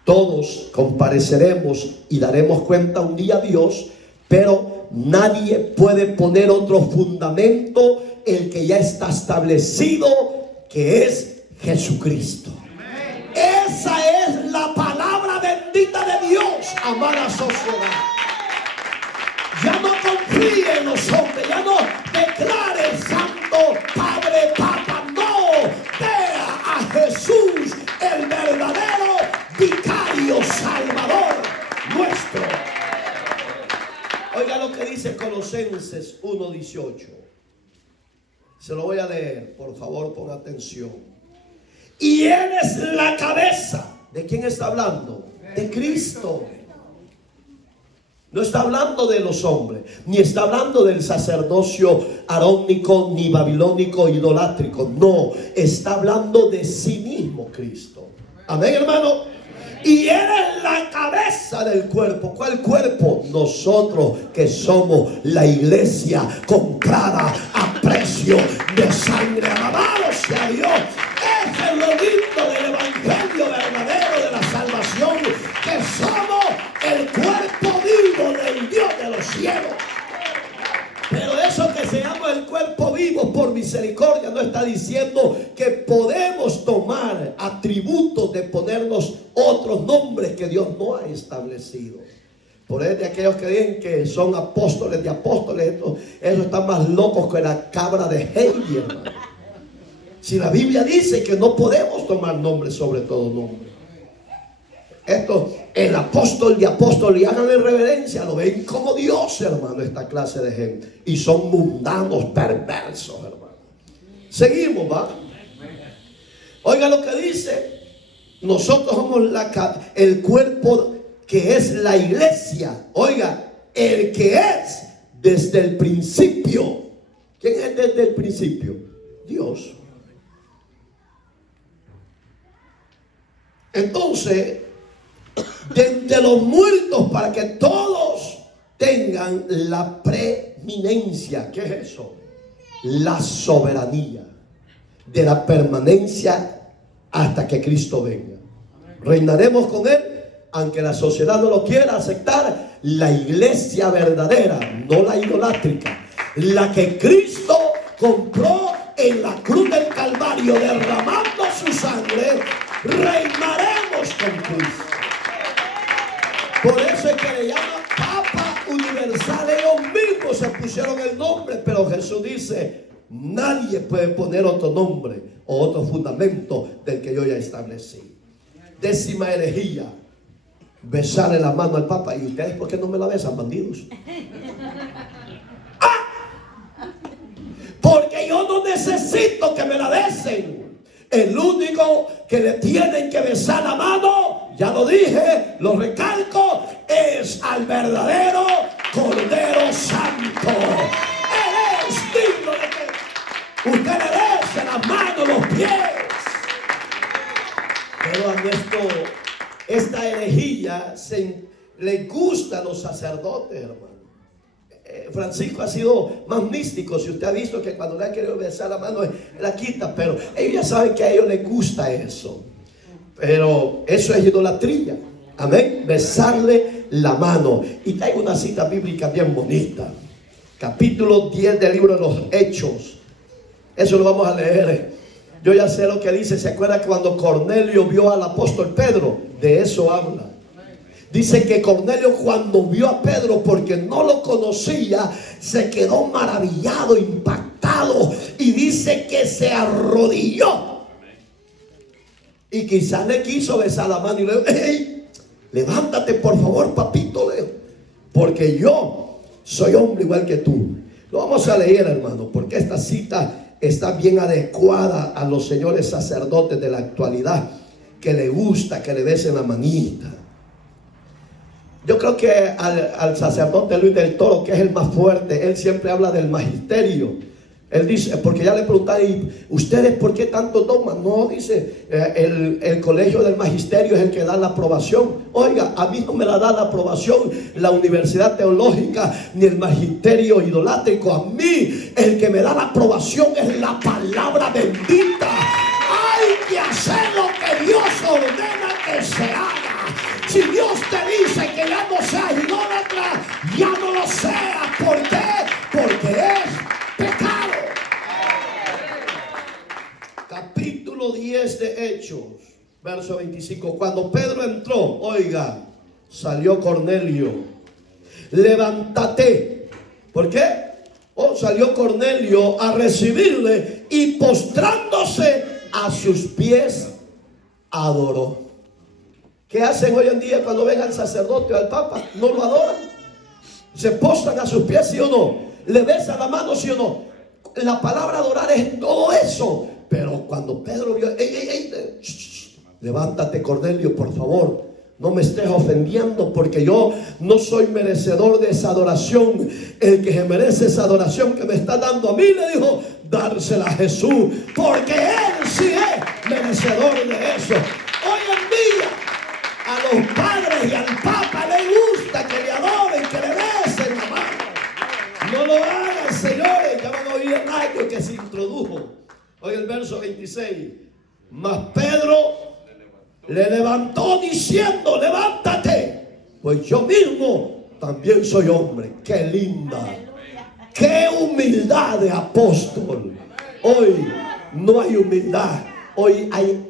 Todos compareceremos y daremos cuenta un día a Dios, pero nadie puede poner otro fundamento, el que ya está establecido, que es Jesucristo. Esa es la palabra bendita de Dios, amada sociedad. Ya no confíe en los hombres, ya no declare santo, Padre, Papa, no. Vea a Jesús, el verdadero vicario salvador nuestro. Oiga lo que dice Colosenses 1:18. Se lo voy a leer, por favor, pon atención. Y Él es la cabeza. ¿De quién está hablando? De Cristo. No está hablando de los hombres, ni está hablando del sacerdocio arónico, ni babilónico, idolátrico. No, está hablando de sí mismo Cristo. Amén, hermano. Y Él es la cabeza del cuerpo. ¿Cuál cuerpo? Nosotros, que somos la iglesia comprada a precio de sangre. Alabado sea Dios. Ese es lo lindo del evangelio verdadero de la salvación, que somos el cuerpo vivo del Dios de los cielos. Pero eso que se llama el cuerpo vivo por misericordia no está diciendo que podemos tomar atributos de ponernos otros nombres que Dios no ha establecido. Por eso de aquellos que dicen que son apóstoles de apóstoles, eso están más locos que la cabra de Heidi, hermano. Si la Biblia dice que no podemos tomar nombres sobre todo nombre. Esto, el apóstol de apóstoles, y háganle reverencia, lo ven como Dios, hermano, esta clase de gente. Y son mundanos, perversos, hermano. Seguimos, ¿va? Oiga lo que dice. Nosotros somos el cuerpo que es la iglesia. Oiga, el que es desde el principio. ¿Quién es desde el principio? Dios. Entonces, de entre los muertos, para que todos tengan la preeminencia. ¿Qué es eso? La soberanía de la permanencia hasta que Cristo venga. Reinaremos con Él, aunque la sociedad no lo quiera aceptar. La iglesia verdadera, no la idolátrica, la que Cristo compró en la cruz del Calvario, derramando su sangre. Reinaremos con Cristo. Por eso es que le llama Papa Universal. Ellos mismos se pusieron el nombre, pero Jesús dice: nadie puede poner otro nombre o otro fundamento del que yo ya establecí. 10ª herejía: besarle la mano al Papa. ¿Y ustedes por qué no me la besan, bandidos? Porque yo no necesito que me la besen. El único que le tienen que besar la mano, ya lo dije, lo recalco, es al verdadero Cordero Santo. Él es digno de que usted le bese las manos, los pies. Pero a esta herejía le gusta a los sacerdotes, hermano. Francisco ha sido más místico. Si usted ha visto que cuando le ha querido besar la mano, la quita, pero ellos ya saben que a ellos les gusta eso. Pero eso es idolatría. Amén. Besarle la mano. Y traigo una cita bíblica bien bonita. Capítulo 10 del libro de los Hechos. Eso lo vamos a leer. Yo ya sé lo que dice. ¿Se acuerda cuando Cornelio vio al apóstol Pedro? De eso habla. Dice que Cornelio, cuando vio a Pedro, porque no lo conocía, se quedó maravillado, impactado, y dice que se arrodilló. Y quizás le quiso besar la mano y le dijo: hey, levántate por favor, papito, porque yo soy hombre igual que tú. Lo vamos a leer, hermano, porque esta cita está bien adecuada a los señores sacerdotes de la actualidad, que le gusta que le besen la manita. Yo creo que al sacerdote Luis del Toro, que es el más fuerte, él siempre habla del magisterio. Él dice, porque ya le preguntaron, ¿y ustedes por qué tanto toman? No, dice, el colegio del magisterio es el que da la aprobación. Oiga, a mí no me la da la aprobación la universidad teológica ni el magisterio idolátrico. A mí el que me da la aprobación es la palabra bendita. Hay que hacer lo que Dios ordena que se haga. Si Dios te dice que ya no seas idólatra, ya no lo seas. ¿Por qué? Porque es pecado. Capítulo 10 de Hechos, verso 25. Cuando Pedro entró, oiga, salió Cornelio. Levántate. ¿Por qué? Salió Cornelio a recibirle y postrándose a sus pies adoró. ¿Qué hacen hoy en día cuando ven al sacerdote o al papa? No lo adoran. Se postran a sus pies, ¿sí o no? Le besan la mano, ¿sí o no? La palabra adorar es todo eso. Pero cuando Pedro vio, levántate, Cornelio, por favor, no me estés ofendiendo, porque yo no soy merecedor de esa adoración. El que merece esa adoración que me está dando a mí, le dijo, dársela a Jesús, porque Él sí es merecedor de eso. Hoy en día a los padres y al papa les gusta que le adoren, que le besen la mano. No lo hagan, señores. Ya van a oír el año que se introdujo. Hoy el verso 26. Mas Pedro le levantó diciendo, levántate, pues yo mismo también soy hombre. Qué linda, qué humildad de apóstol. Hoy no hay humildad, hoy hay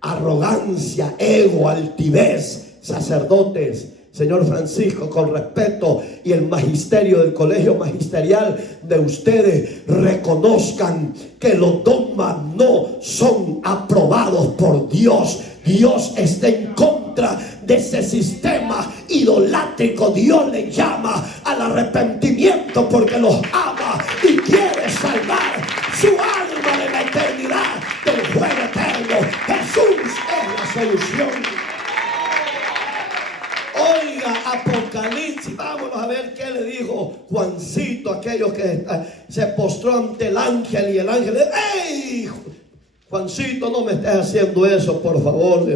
arrogancia, ego, altivez. Sacerdotes, señor Francisco, con respeto, y el magisterio del colegio magisterial de ustedes, reconozcan que los dogmas no son aprobados por Dios. Dios está en contra de ese sistema idolátrico. Dios le llama al arrepentimiento porque los ama y quiere salvar su alma de la eternidad del fuego eterno. Jesús es la solución. Oiga, Apocalipsis, vámonos a ver qué le dijo Juancito a aquellos que se postró ante el ángel, y el ángel le dijo, ¡ey! Juancito, no me estés haciendo eso, por favor,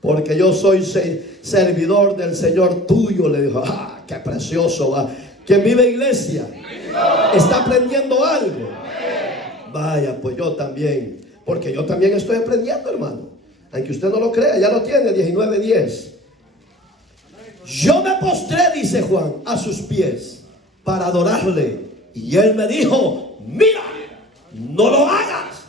porque yo soy servidor del Señor tuyo. Le dijo, ¡ah, qué precioso! Va. ¿Quién vive en iglesia? ¿Está aprendiendo algo? Vaya, pues yo también, porque yo también estoy aprendiendo, hermano. Aunque usted no lo crea, ya lo tiene, 19:10. Yo me postré, dice Juan, a sus pies para adorarle. Y él me dijo, mira, no lo hagas.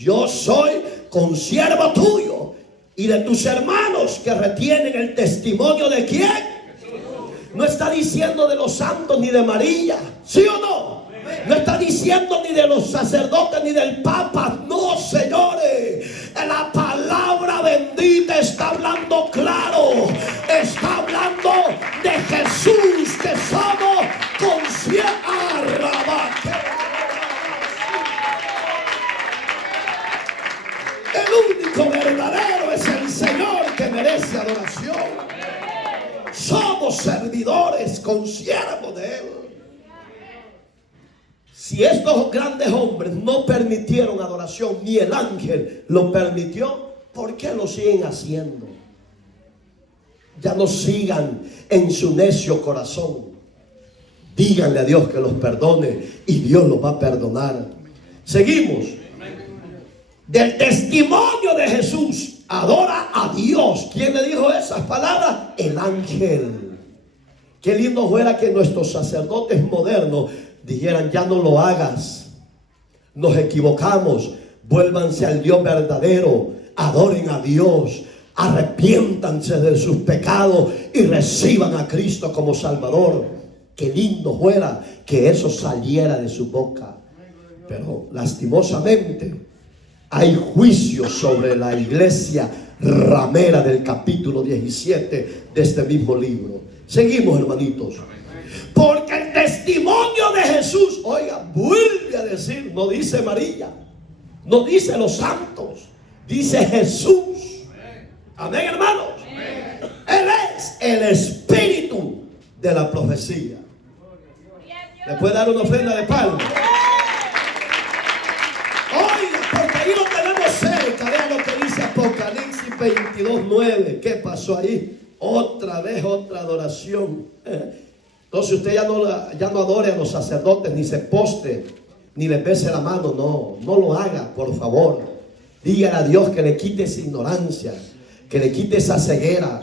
Yo soy consiervo tuyo y de tus hermanos que retienen el testimonio de quién. No está diciendo de los santos ni de María, ¿sí o no? No está diciendo ni de los sacerdotes ni del papa. No, señores, la palabra bendita está hablando claro. Está hablando de Jesús, que somos conscientes. El único verdadero es el Señor, que merece adoración. Somos servidores, consiervos de Él. Si estos grandes hombres no permitieron adoración, ni el ángel lo permitió, ¿por qué lo siguen haciendo? Ya no sigan en su necio corazón. Díganle a Dios que los perdone y Dios los va a perdonar. Seguimos. Del testimonio de Jesús, adora a Dios. ¿Quién le dijo esas palabras? El ángel. Qué lindo fuera que nuestros sacerdotes modernos dijeran, ya no lo hagas, nos equivocamos, vuélvanse al Dios verdadero, adoren a Dios, arrepiéntanse de sus pecados y reciban a Cristo como Salvador. Qué lindo fuera que eso saliera de su boca. Pero lastimosamente hay juicio sobre la iglesia ramera del capítulo 17 de este mismo libro. Seguimos, hermanitos. Porque el testimonio de Jesús, oiga, vuelve a decir, no dice María, no dice los santos, dice Jesús. Amén, hermanos. Él es el espíritu de la profecía. ¿Le puede dar una ofrenda de palma? 22:9. ¿Qué pasó ahí? Otra vez otra adoración. Entonces usted ya no adore a los sacerdotes, ni se poste, ni les bese la mano. No lo haga, por favor. Dígale a Dios que le quite esa ignorancia, que le quite esa ceguera.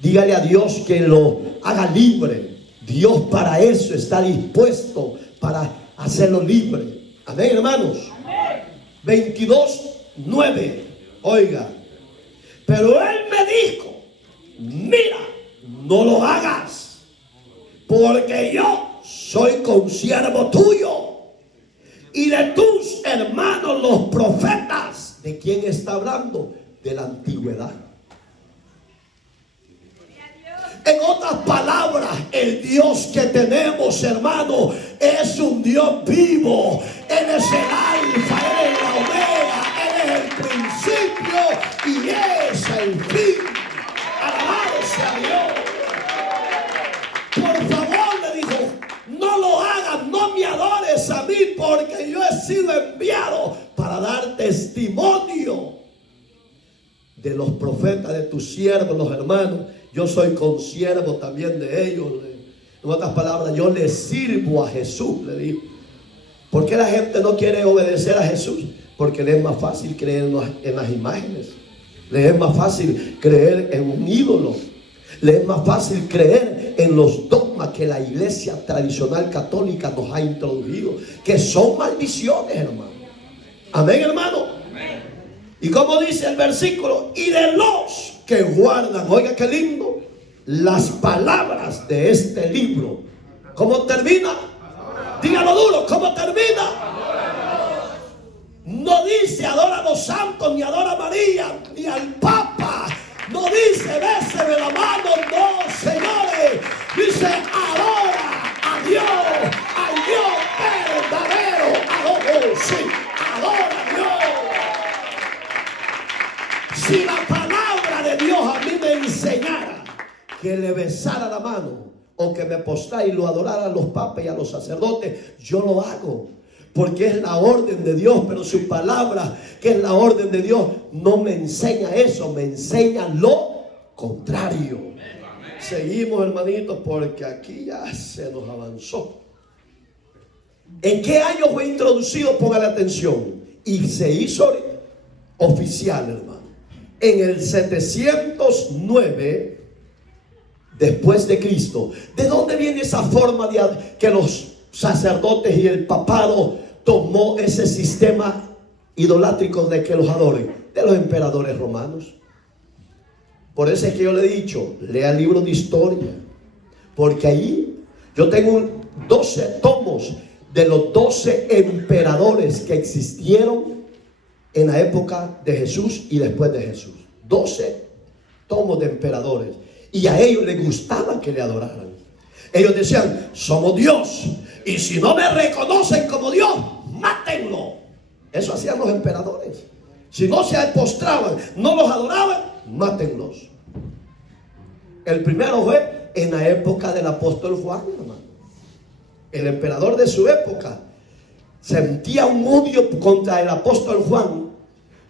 Dígale a Dios que lo haga libre. Dios para eso está dispuesto, para hacerlo libre. Amén, hermanos. 22:9. Oiga, pero él me dijo: mira, no lo hagas, porque yo soy consiervo tuyo y de tus hermanos los profetas. ¿De quién está hablando? De la antigüedad. En otras palabras, el Dios que tenemos, hermano, es un Dios vivo. Él es el alfa, Él es la omega, Él es el principio y es el fin. Alabado sea Dios. Por favor, le dijo, no lo hagas, no me adores a mí, porque yo he sido enviado para dar testimonio de los profetas, de tus siervos, los hermanos. Yo soy consiervo también de ellos. En otras palabras, yo le sirvo a Jesús, le dijo. ¿Por qué la gente no quiere obedecer a Jesús? Porque le es más fácil creer en las imágenes. Le es más fácil creer en un ídolo. Le es más fácil creer en los dogmas que la iglesia tradicional católica nos ha introducido, que son maldiciones, hermano. Amén, hermano. Amén. Y como dice el versículo, y de los que guardan, oiga qué lindo, las palabras de este libro. ¿Cómo termina? Dígalo duro, ¿cómo termina? No dice adora a los santos, ni adora a María, ni al Papa. No dice béseme la mano, no, señores. Dice adora a Dios, al Dios verdadero. Adoro, sí, adora a Dios. Si la palabra de Dios a mí me enseñara que le besara la mano o que me postrara y lo adorara a los papas y a los sacerdotes, yo lo hago. Porque es la orden de Dios, pero su palabra, que es la orden de Dios, no me enseña eso, me enseña lo contrario. Seguimos, hermanitos, porque aquí ya se nos avanzó. ¿En qué año fue introducido? Póngale atención. Y se hizo oficial, hermano, en el 709 después de Cristo. ¿De dónde viene esa forma de que los sacerdotes y el papado tomó ese sistema idolátrico de que los adoren? De los emperadores romanos. Por eso es que yo le he dicho, lea el libro de historia, porque ahí yo tengo 12 tomos de los 12 emperadores que existieron en la época de Jesús y después de Jesús. 12 tomos de emperadores, y a ellos les gustaba que le adoraran. Ellos decían, somos Dios, y si no me reconocen como Dios, mátenlo. Eso hacían los emperadores. Si no se postraban, no los adoraban, mátenlos. El primero fue en la época del apóstol Juan, hermano. El emperador de su época sentía un odio contra el apóstol Juan,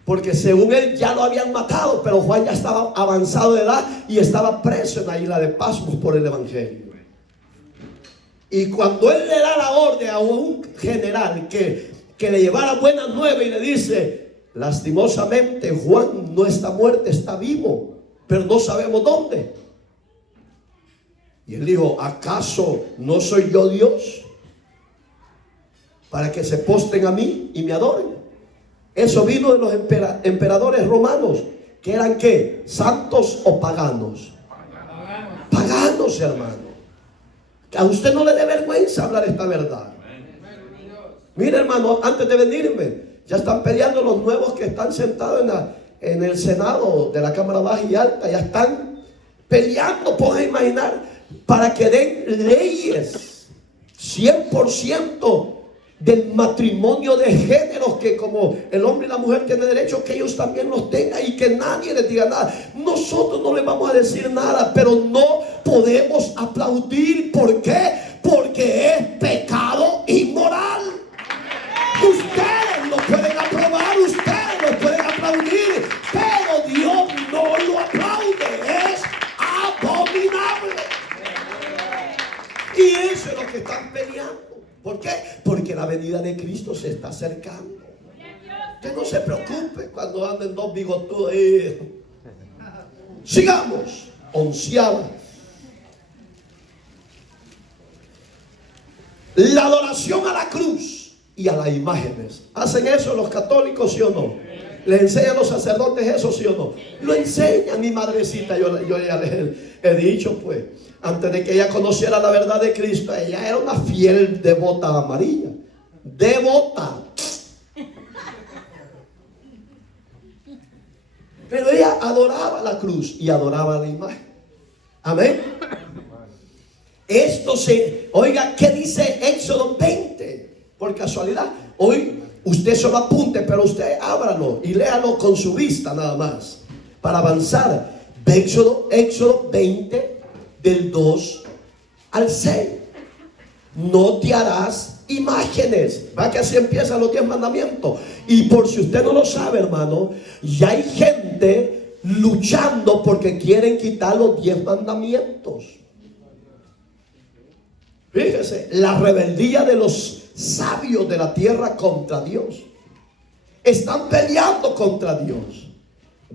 porque según él ya lo habían matado, pero Juan ya estaba avanzado de edad y estaba preso en la isla de Pasmos por el evangelio. Y cuando él le da la orden a un general que le llevara buenas nuevas y le dice, lastimosamente Juan no está muerto, está vivo, pero no sabemos dónde. Y él dijo, ¿acaso no soy yo Dios para que se postren a mí y me adoren? Eso vino de los emperadores romanos, que eran ¿qué? ¿Santos o paganos? Paganos, hermano. A usted no le dé vergüenza hablar esta verdad. Mire, hermano, antes de venirme, ya están peleando los nuevos que están sentados en el Senado de la Cámara Baja y Alta. Ya están peleando, pueden imaginar, para que den leyes 100% del matrimonio de géneros, que como el hombre y la mujer tienen derecho, que ellos también los tengan y que nadie les diga nada. Nosotros no les vamos a decir nada, pero no podemos aplaudir. ¿Por qué? Porque es pecado inmoral. Ustedes lo pueden aprobar, ustedes lo pueden aplaudir, pero Dios no qué? Porque la venida de Cristo se está acercando. Usted no se preocupe cuando anden dos bigotudos ahí. Sigamos. 11. La adoración a la cruz y a las imágenes. ¿Hacen eso los católicos, sí o no? ¿Les enseñan los sacerdotes eso, sí o no? Lo enseñan. Mi madrecita, yo ya les he dicho, pues, antes de que ella conociera la verdad de Cristo, ella era una fiel devota a María. Devota. Pero ella adoraba la cruz y adoraba la imagen. Amén. Oiga, ¿qué dice Éxodo 20? Por casualidad, hoy usted solo apunte, pero usted ábralo y léalo con su vista nada más, para avanzar. Éxodo 20, del 2 al 6. No te harás imágenes. Va que así empiezan los 10 mandamientos. Y por si usted no lo sabe, hermano, ya hay gente luchando porque quieren quitar los 10 mandamientos. Fíjese, la rebeldía de los sabios de la tierra contra Dios. Están peleando contra Dios.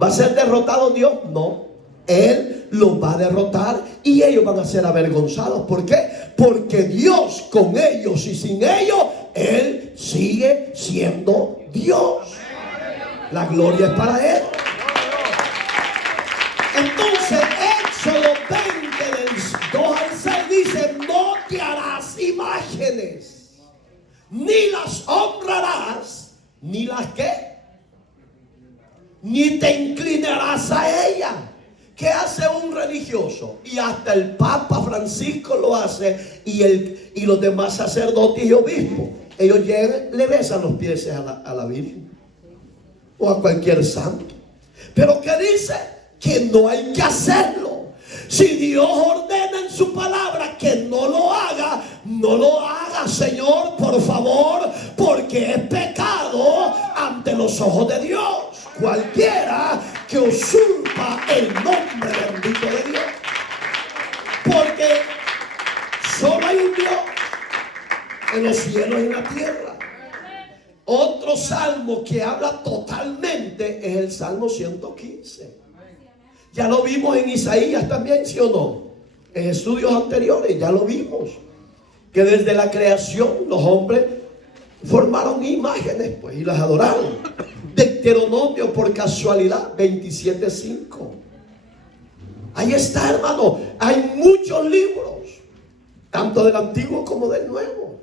¿Va a ser derrotado Dios? No. Él los va a derrotar y ellos van a ser avergonzados. ¿Por qué? Porque Dios con ellos y sin ellos, Él sigue siendo Dios. La gloria es para Él. Entonces, Éxodo 20 del 2 al 6 dice: no te harás imágenes, ni las honrarás, ni las ¿qué? Ni te inclinarás a ella. ¿Qué hace un religioso? Y hasta el Papa Francisco lo hace, y los demás sacerdotes y obispos. Ellos llegan, le besan los pies a la Virgen o a cualquier santo. Pero ¿qué dice? Que no hay que hacerlo. Si Dios ordena en su palabra que no lo haga, no lo haga, Señor, por favor, porque es pecado ante los ojos de Dios. Cualquiera que usurpa el nombre bendito de Dios. Porque solo hay un Dios en los cielos y en la tierra. Otro salmo que habla totalmente es el Salmo 115. Ya lo vimos en Isaías también, ¿sí o no? En estudios anteriores ya lo vimos. Que desde la creación los hombres formaron imágenes, pues, y las adoraron. Deuteronomio, por casualidad, 27:5. Ahí está, hermano. Hay muchos libros, tanto del Antiguo como del Nuevo.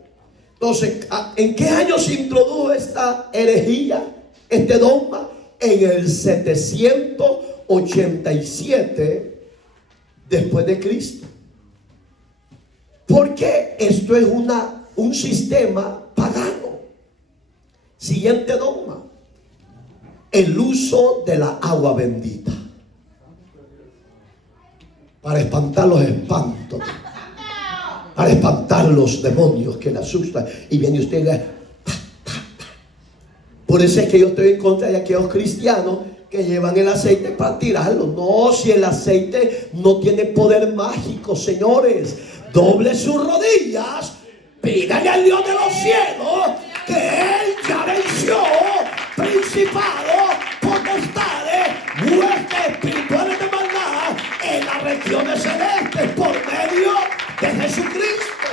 Entonces, ¿en qué año se introdujo esta herejía, este dogma? En el 787 después de Cristo. Porque esto es un sistema pagano. Siguiente dogma: el uso de la agua bendita para espantar los espantos, para espantar los demonios que le asustan. Y viene usted y le... Por eso es que yo estoy en contra de aquellos cristianos que llevan el aceite para tirarlo. No, si el aceite no tiene poder mágico, señores, doble sus rodillas, pídale al Dios de los cielos que Él ya venció principados, potestades, huestes espirituales de maldad en las regiones celestes por medio de Jesucristo.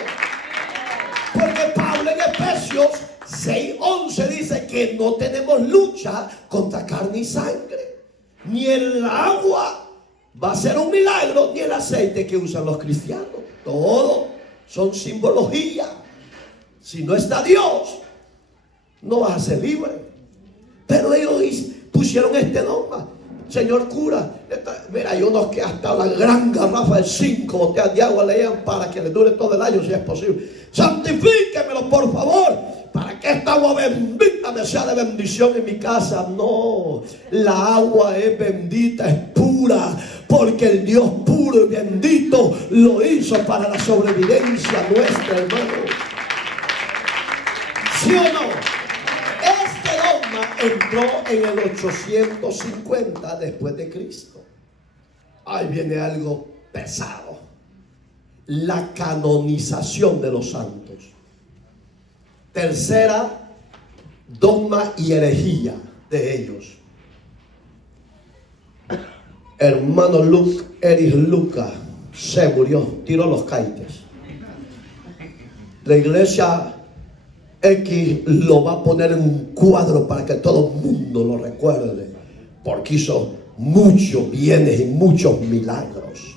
Porque Pablo en Efesios 6:11 dice que no tenemos lucha contra carne y sangre. Ni el agua va a ser un milagro, ni el aceite que usan los cristianos. Todo son simbología. Si no está Dios, no vas a ser libre. Pero ellos pusieron este dogma. Señor cura, mira, hay unos que hasta la gran garrafa de 5 botellas de agua le llevan para que le dure todo el año, si es posible. Santifíquemelo, por favor, para que esta agua bendita me sea de bendición en mi casa. No, la agua es bendita, es pura, porque el Dios puro y bendito lo hizo para la sobrevivencia nuestra, hermano. ¿Sí o no? Este dogma entró en el 850 después de Cristo. Ahí viene algo pesado: la canonización de los santos. Tercera, dogma y herejía de ellos. Hermano Erich Lucas se murió, tiró los caites. La iglesia X lo va a poner en un cuadro para que todo el mundo lo recuerde, porque hizo muchos bienes y muchos milagros.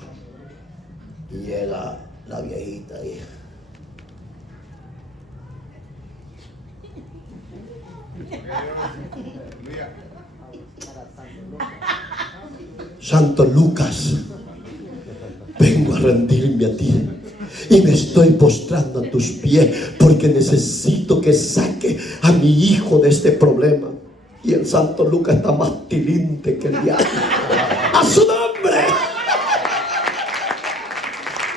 Y llega la viejita ahí. Santo Lucas, vengo a rendirme a ti y me estoy postrando a tus pies porque necesito que saque a mi hijo de este problema. Y el Santo Lucas está más tilinte que el diablo. ¡A su nombre!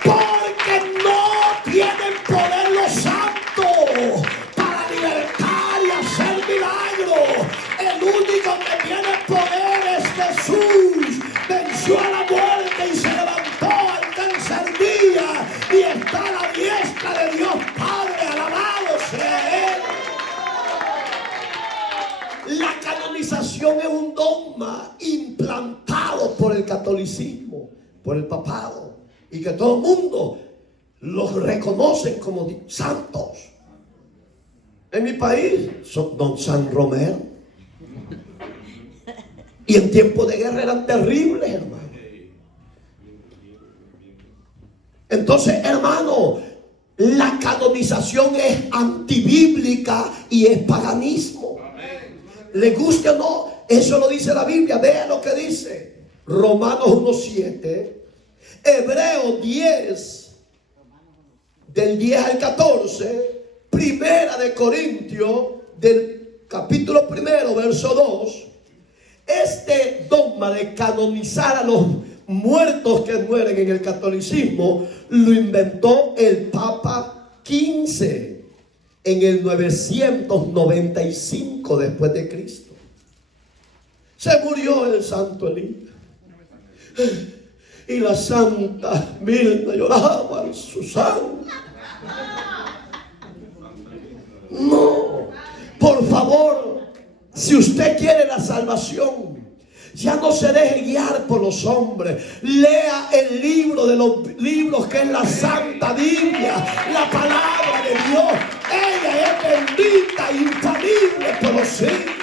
Porque no tienen poder los santos para libertar y hacer milagros. El único que tiene poder es Jesús. Venció a la muerte y se levantó al tercer día y está a la diestra de Dios Padre. Alabado sea Él. La canonización es un dogma implantado por el catolicismo, por el papado, y que todo el mundo los reconoce como santos. En mi país son don San Romero. Y en tiempo de guerra eran terribles, hermano. Entonces, hermano, la canonización es antibíblica y es paganismo. Le guste o no, eso lo dice la Biblia. Vea lo que dice Romanos 1:7, Hebreos 10, del 10 al 14, Primera de Corintios, del capítulo 1, verso 2. Este dogma de canonizar a los muertos que mueren en el catolicismo lo inventó el Papa XV en el 995 después de Cristo. Se murió el santo Elías y la santa Mirna lloraba su sangre. No, por favor, si usted quiere la salvación, ya no se deje guiar por los hombres. Lea el libro de los libros, que es la Santa Biblia, la palabra de Dios. Ella es bendita e infalible por los siglos.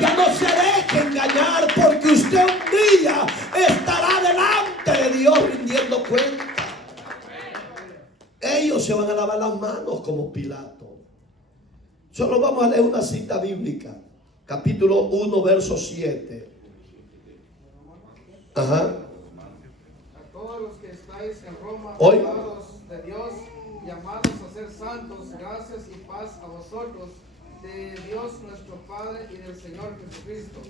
Ya no se deje engañar, porque usted un día estará delante de Dios rindiendo cuenta. Ellos se van a lavar las manos como Pilato. Solo vamos a leer una cita bíblica. Capítulo 1, verso 7. Ajá. A todos los que estáis en Roma, Hoy. amados de Dios, llamados a ser santos, gracias y paz a vosotros, de Dios nuestro Padre y del Señor Jesucristo.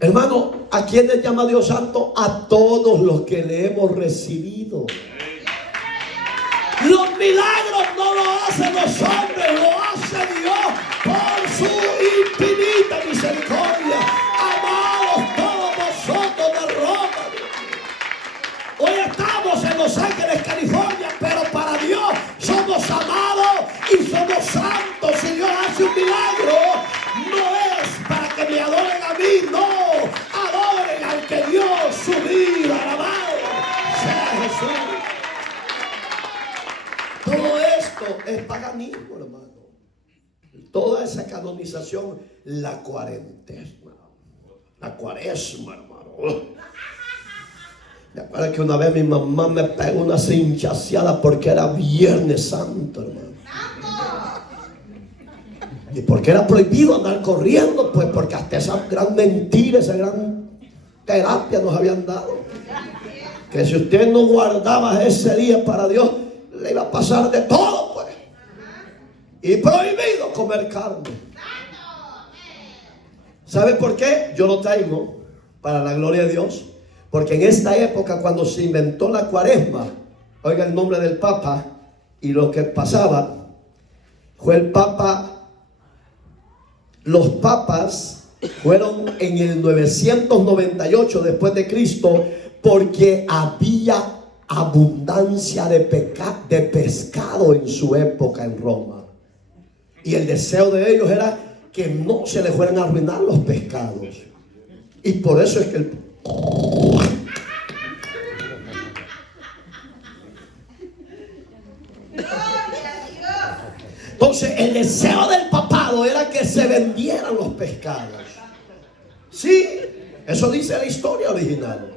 Hermano, ¿a quiénes llama Dios santo? A todos los que le hemos recibido. Los milagros no lo hacen los hombres, lo hace Dios por su infinita misericordia. Amados todos vosotros de Roma. Hoy estamos en Los Ángeles, California, pero para Dios somos amados y somos santos. Si Dios hace un milagro, no es para que me adoren a mí, no. Adoren al que dio su vida. Alabado sea Jesús. Todo esto es paganismo, hermano. Toda esa canonización, la cuarentena, la cuaresma, hermano. Me acuerdo que una vez mi mamá me pegó una cinchaseada porque era Viernes Santo, hermano. ¿Y por qué era prohibido andar corriendo? Pues porque hasta esa gran mentira, esa gran terapia nos habían dado. Que si usted no guardaba ese día para Dios, le iba a pasar de todo, pues. Y prohibido comer carne. ¿Sabe por qué? Yo lo traigo para la gloria de Dios. Porque en esta época, cuando se inventó la cuaresma, oiga el nombre del Papa, y lo que pasaba fue el Papa. Los papas fueron en el 998 después de Cristo, porque había abundancia de pescado en su época en Roma. Y el deseo de ellos era que no se les fueran a arruinar los pescados. Y por eso es que entonces el deseo del papado era que se vendieran los pescados. Sí, eso dice la historia original.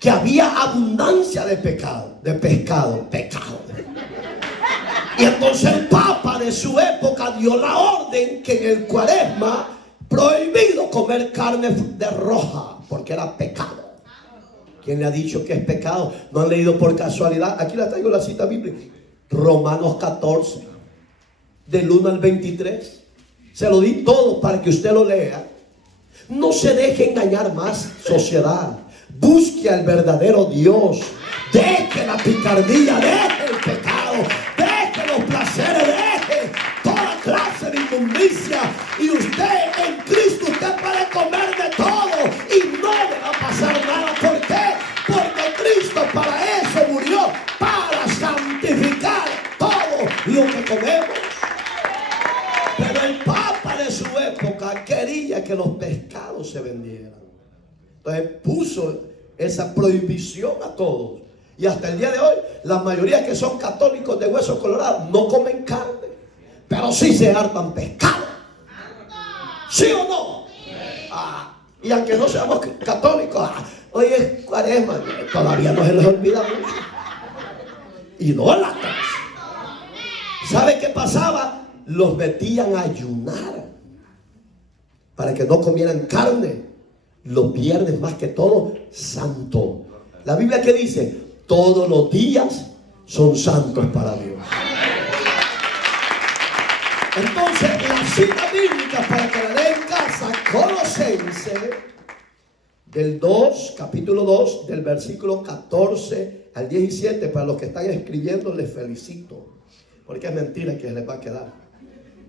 Que había abundancia de pescado. Y entonces el papa de su época dio la orden que en el Cuaresma prohibido comer carne de roja, porque era pecado. ¿Quién le ha dicho que es pecado? ¿No han leído por casualidad? Aquí la traigo la cita bíblica. Romanos 14, del 1 al 23. Se lo di todo para que usted lo lea. No se deje engañar más, sociedad. Busque al verdadero Dios. Deje la picardía, deje el pecado, deje los placeres, deje toda clase de inmundicia. Y usted en Cristo, usted puede comer de todo y no le va a pasar nada. ¿Por qué? Porque Cristo para eso murió, para santificar todo lo que comemos. Pero el papa de su época quería que los pescados se vendieran. Entonces puso esa prohibición a todos. Y hasta el día de hoy, la mayoría que son católicos de hueso colorado no comen carne, pero sí se hartan pescado. ¿Sí o no? Y aunque no seamos católicos, hoy es Cuaresma, todavía no se les olvida mucho. Idólatras. ¿Sabe qué pasaba? Los metían a ayunar para que no comieran carne los viernes, más que todo santo. La Biblia que dice: todos los días son santos para Dios. Entonces la cita bíblica para que la lea en casa, Colosenses del 2, capítulo 2, del versículo 14 al 17. Para los que están escribiendo, les felicito, porque es mentira que les va a quedar.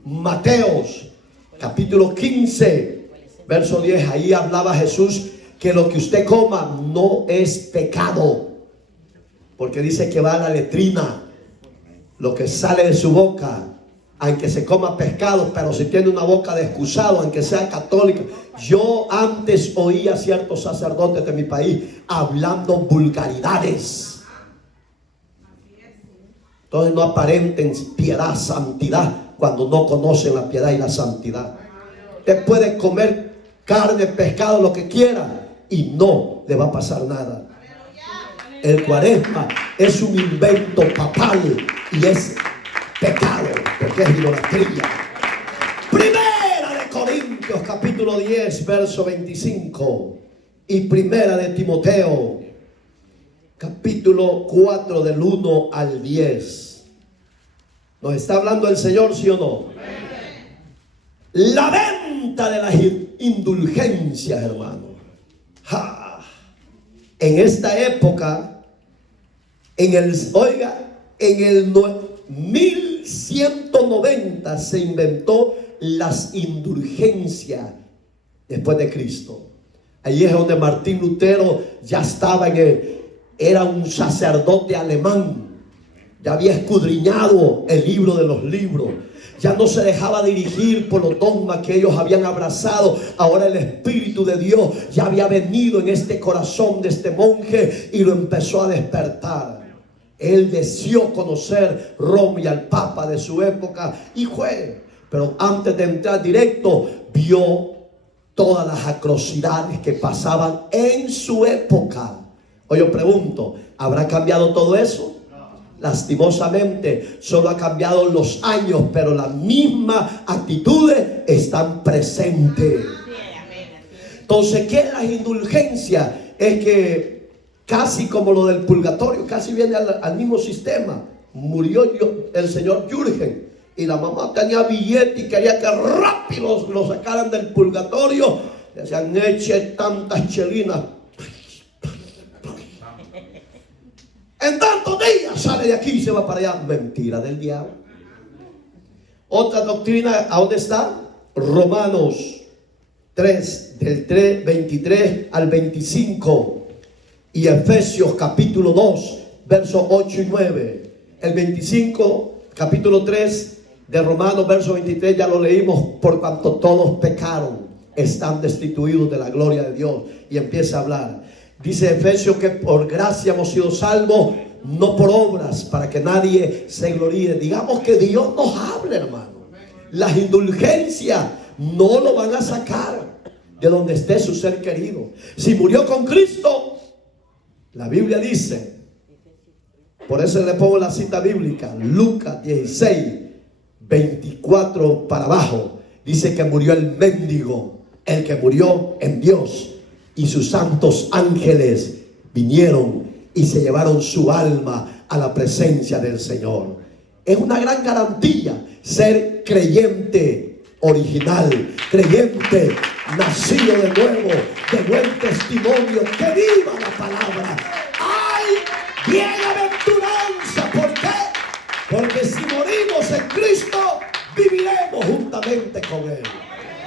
Mateos capítulo 15, verso 10. Ahí hablaba Jesús que lo que usted coma no es pecado, porque dice que va a la letrina lo que sale de su boca. Aunque se coma pescado, pero si tiene una boca de excusado, aunque sea católico. Yo antes oía a ciertos sacerdotes de mi país hablando vulgaridades. Entonces no aparenten piedad, santidad, cuando no conocen la piedad y la santidad. Usted puede comer carne, pescado, lo que quiera, y no le va a pasar nada. El Cuaresma es un invento papal y es pecado, porque es idolatría. Primera de Corintios capítulo 10, verso 25. Y primera de Timoteo capítulo 4, del 1 al 10. ¿Nos está hablando el Señor, sí o no? La venta de las indulgencias, hermano. En esta época, en el 1190 se inventó las indulgencias después de Cristo. Allí es donde Martín Lutero ya estaba era un sacerdote alemán. Ya había escudriñado el libro de los libros. Ya no se dejaba dirigir por los dogmas que ellos habían abrazado. Ahora el Espíritu de Dios ya había venido en este corazón de este monje y lo empezó a despertar. Él deseó conocer Roma y al Papa de su época y fue. Pero antes de entrar directo, vio todas las atrocidades que pasaban en su época. Hoy yo pregunto, ¿habrá cambiado todo eso? Lastimosamente, solo ha cambiado los años, pero las mismas actitudes están presentes. Entonces, ¿qué es la indulgencia? Es que casi como lo del purgatorio, casi viene al mismo sistema. Murió el señor Jürgen y la mamá tenía billete y quería que rápido lo sacaran del purgatorio. Le decían: eche tantas chelinas. En tantos días sale de aquí y se va para allá. Mentira del diablo. Otra doctrina, ¿a dónde está? Romanos 3, del 23 al 25. Y Efesios capítulo 2, versos 8 y 9. El 25, capítulo 3 de Romanos, verso 23, ya lo leímos. Por cuanto todos pecaron, están destituidos de la gloria de Dios. Y empieza a hablar. Dice Efesios que por gracia hemos sido salvos, no por obras, para que nadie se gloríe. Digamos que Dios nos habla, hermano. Las indulgencias no lo van a sacar de donde esté su ser querido. Si murió con Cristo, la Biblia dice, por eso le pongo la cita bíblica, Lucas 16, 24 para abajo, dice que murió el mendigo, el que murió en Dios, y sus santos ángeles vinieron y se llevaron su alma a la presencia del Señor. Es una gran garantía ser creyente original, creyente nacido de nuevo, de buen testimonio. ¡Que viva la palabra! ¡Ay, bienaventuranza! ¿Por qué? Porque si morimos en Cristo, viviremos juntamente con Él.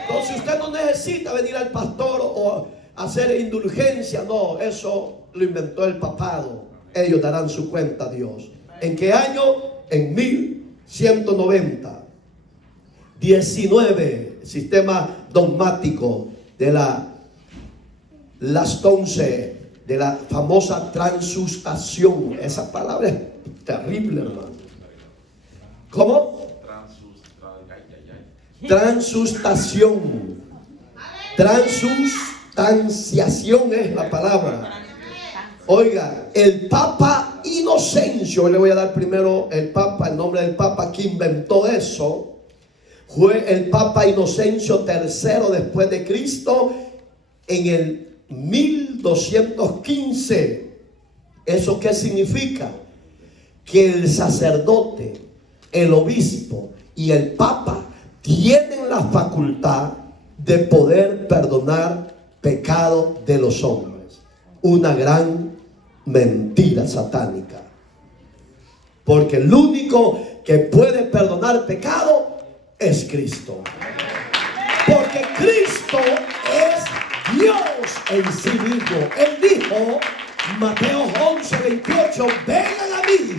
Entonces usted no necesita venir al pastor o hacer indulgencia. No, eso lo inventó el papado. Ellos darán su cuenta a Dios. ¿En qué año? En 1190. 19, sistema dogmático de las 11, de la famosa transustación. Esa palabra es terrible, hermano. ¿Cómo? Transustación. Transustanciación es la palabra. Oiga, el Papa Inocencio, le voy a dar primero el nombre del Papa que inventó eso. Fue el Papa Inocencio III después de Cristo en el 1215. ¿Eso qué significa? Que el sacerdote, el obispo y el Papa tienen la facultad de poder perdonar pecado de los hombres. Una gran mentira satánica. Porque el único que puede perdonar pecado es Cristo. Porque Cristo es Dios en sí mismo. Él dijo, Mateo 11:28, vengan a mí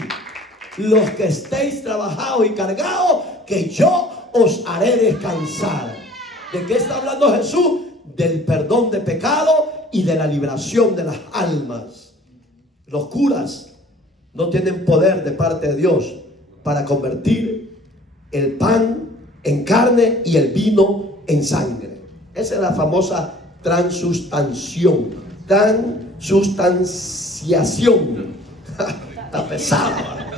los que estéis trabajados y cargados, que yo os haré descansar. ¿De qué está hablando Jesús? Del perdón de pecado y de la liberación de las almas. Los curas no tienen poder de parte de Dios para convertir el pan en carne y el vino en sangre. Esa es la famosa transustanciación. Transustanciación. Está pesada.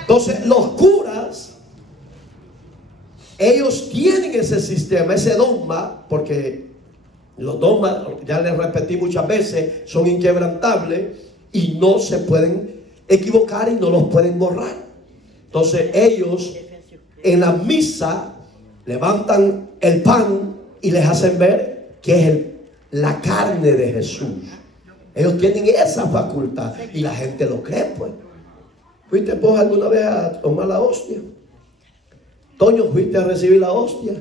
Entonces los curas, ellos tienen ese sistema, ese dogma, porque los dogmas, ya les repetí muchas veces, son inquebrantables y no se pueden equivocar y no los pueden borrar. Entonces ellos en la misa levantan el pan y les hacen ver que es la carne de Jesús. Ellos tienen esa facultad y la gente lo cree, pues. ¿Fuiste vos alguna vez a tomar la hostia? Toño, ¿fuiste a recibir la hostia?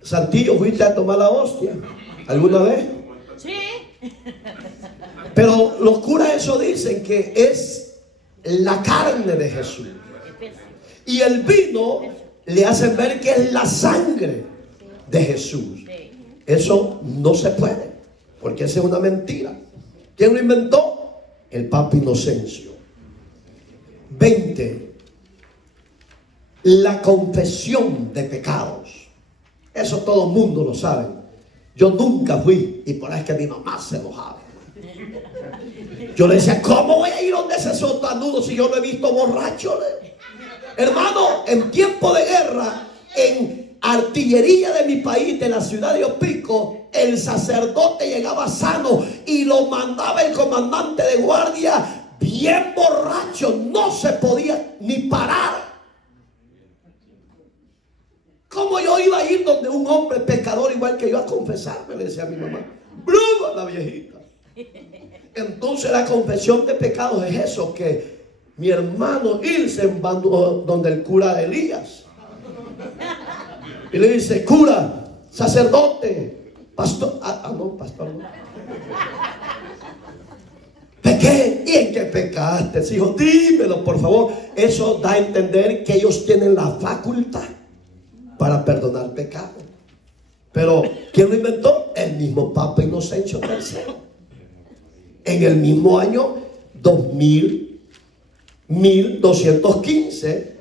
Santillo, ¿fuiste a tomar la hostia alguna vez? Sí. Pero los curas eso dicen que es la carne de Jesús. Y el vino le hacen ver que es la sangre de Jesús. Eso no se puede, porque esa es una mentira. ¿Quién lo inventó? El Papa Inocencio. 20. La confesión de pecados. Eso todo el mundo lo sabe. Yo nunca fui, y por ahí es que mi mamá se enojaba. Yo le decía, ¿cómo voy a ir donde ese sotanudo si yo lo he visto borracho? Hermano, en tiempo de guerra, en artillería de mi país, de la ciudad de Opico, el sacerdote llegaba sano y lo mandaba el comandante de guardia bien borracho. No se podía ni parar. ¿Cómo yo iba a ir donde un hombre pecador igual que yo a confesarme? Le decía a mi mamá. ¡Brava la viejita! Entonces la confesión de pecados es eso, que mi hermano Ilsen va donde el cura Elías y le dice, cura, sacerdote, pastor, no, pastor no. pequé. ¿Y en qué pecaste, hijo? Dímelo, por favor. Eso da a entender que ellos tienen la facultad para perdonar pecado. Pero ¿quién lo inventó? El mismo Papa Inocencio III. En el mismo año 1215.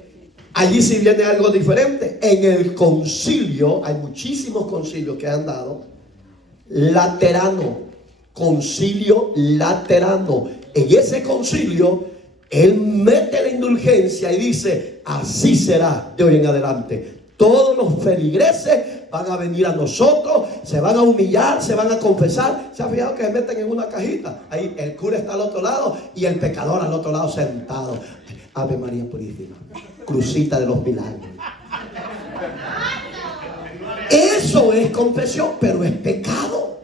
Allí sí viene algo diferente. En el concilio, hay muchísimos concilios que han dado, Laterano, concilio Laterano. En ese concilio, él mete la indulgencia y dice: así será de hoy en adelante. Todos los feligreses van a venir a nosotros, se van a humillar, se van a confesar. ¿Se ha fijado que se meten en una cajita? Ahí el cura está al otro lado y el pecador al otro lado sentado. Ave María Purísima, crucita de los milagros. Eso es confesión, pero es pecado.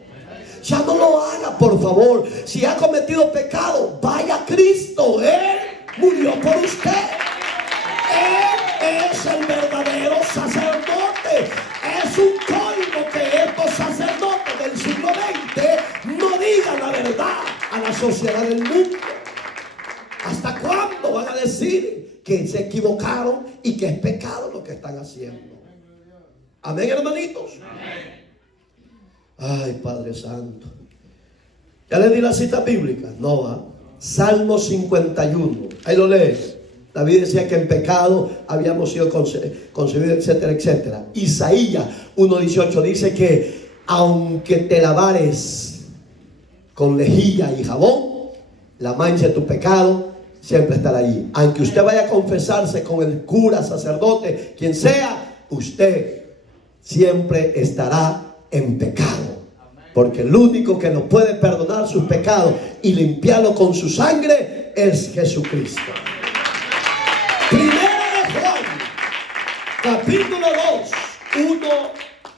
Ya no lo haga, por favor. Si ha cometido pecado, vaya a Cristo. Él murió por usted. Él es el verdadero sacerdote. Es un colmo que estos sacerdotes del siglo XX no digan la verdad a la sociedad del mundo. ¿Hasta cuándo van a decir que se equivocaron y que es pecado lo que están haciendo? Amén, hermanitos. Ay, Padre Santo. ¿Ya les di la cita bíblica? No va. Salmo 51. Ahí lo lees. David decía que en pecado habíamos sido concebidos, etcétera, etcétera. Isaías 1:18 dice que aunque te lavares con lejía y jabón, la mancha de tu pecado siempre estará allí. Aunque usted vaya a confesarse con el cura, sacerdote, quien sea, usted siempre estará en pecado. Porque el único que nos puede perdonar sus pecados y limpiarlo con su sangre es Jesucristo. Primera de Juan, capítulo 2, 1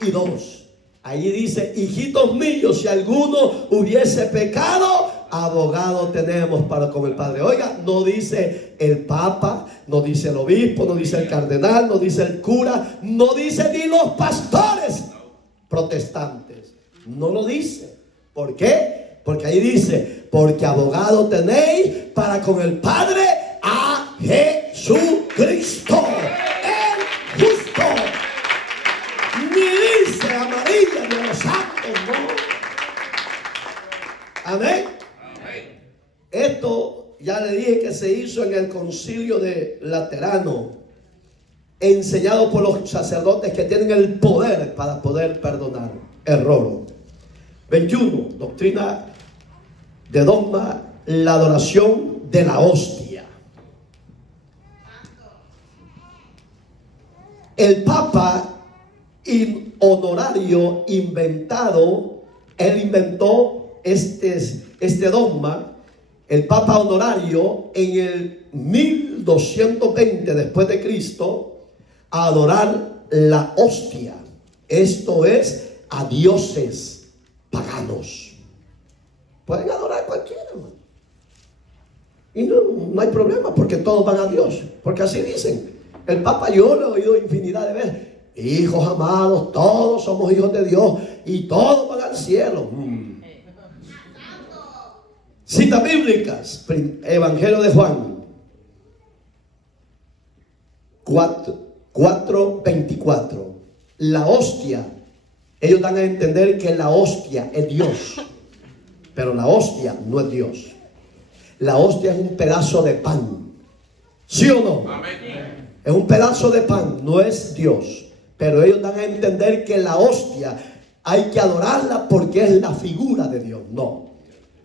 y 2. Allí dice: hijitos míos, si alguno hubiese pecado, abogado tenemos para con el Padre. Oiga, no dice el Papa, no dice el obispo, no dice el cardenal, no dice el cura, no dice ni los pastores protestantes. No lo dice. ¿Por qué? Porque ahí dice: porque abogado tenéis para con el Padre a Jesucristo, el justo. Ni dice a María ni a los santos, no. Amén. Esto ya le dije que se hizo en el concilio de Laterano, enseñado por los sacerdotes que tienen el poder para poder perdonar. Error. 21. Doctrina de dogma, la adoración de la hostia. El Papa honorario inventado, él inventó este dogma. El Papa honorario en el 1220 después de Cristo, a adorar la hostia. Esto es a dioses paganos. Pueden adorar cualquiera, hermano. Y no hay problema, porque todos van a Dios. Porque así dicen. El Papa, yo lo he oído infinidad de veces: hijos amados, todos somos hijos de Dios y todos van al cielo. Citas bíblicas. Evangelio de Juan 4:24. La hostia. Ellos dan a entender que la hostia es Dios, pero la hostia no es Dios. La hostia es un pedazo de pan. ¿Sí o no? Amén. Es un pedazo de pan, no es Dios. Pero ellos dan a entender que la hostia hay que adorarla porque es la figura de Dios. No.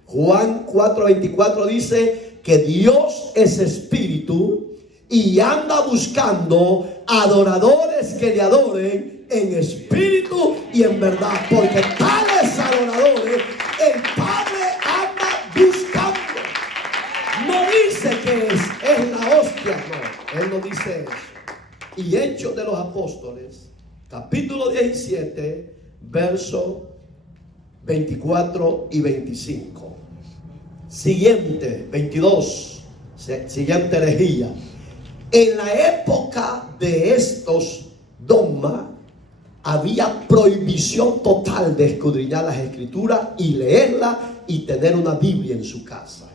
Juan 4:24 dice que Dios es espíritu y anda buscando adoradores que le adoren en espíritu y en verdad, porque tales adoradores el Padre anda buscando. No dice que es la hostia, no, él no dice eso. Y Hechos de los Apóstoles, capítulo 17, versos 24 y 25. Siguiente, 22, siguiente herejía. En la época de estos dogmas había prohibición total de escudriñar las escrituras y leerlas y tener una Biblia en su casa.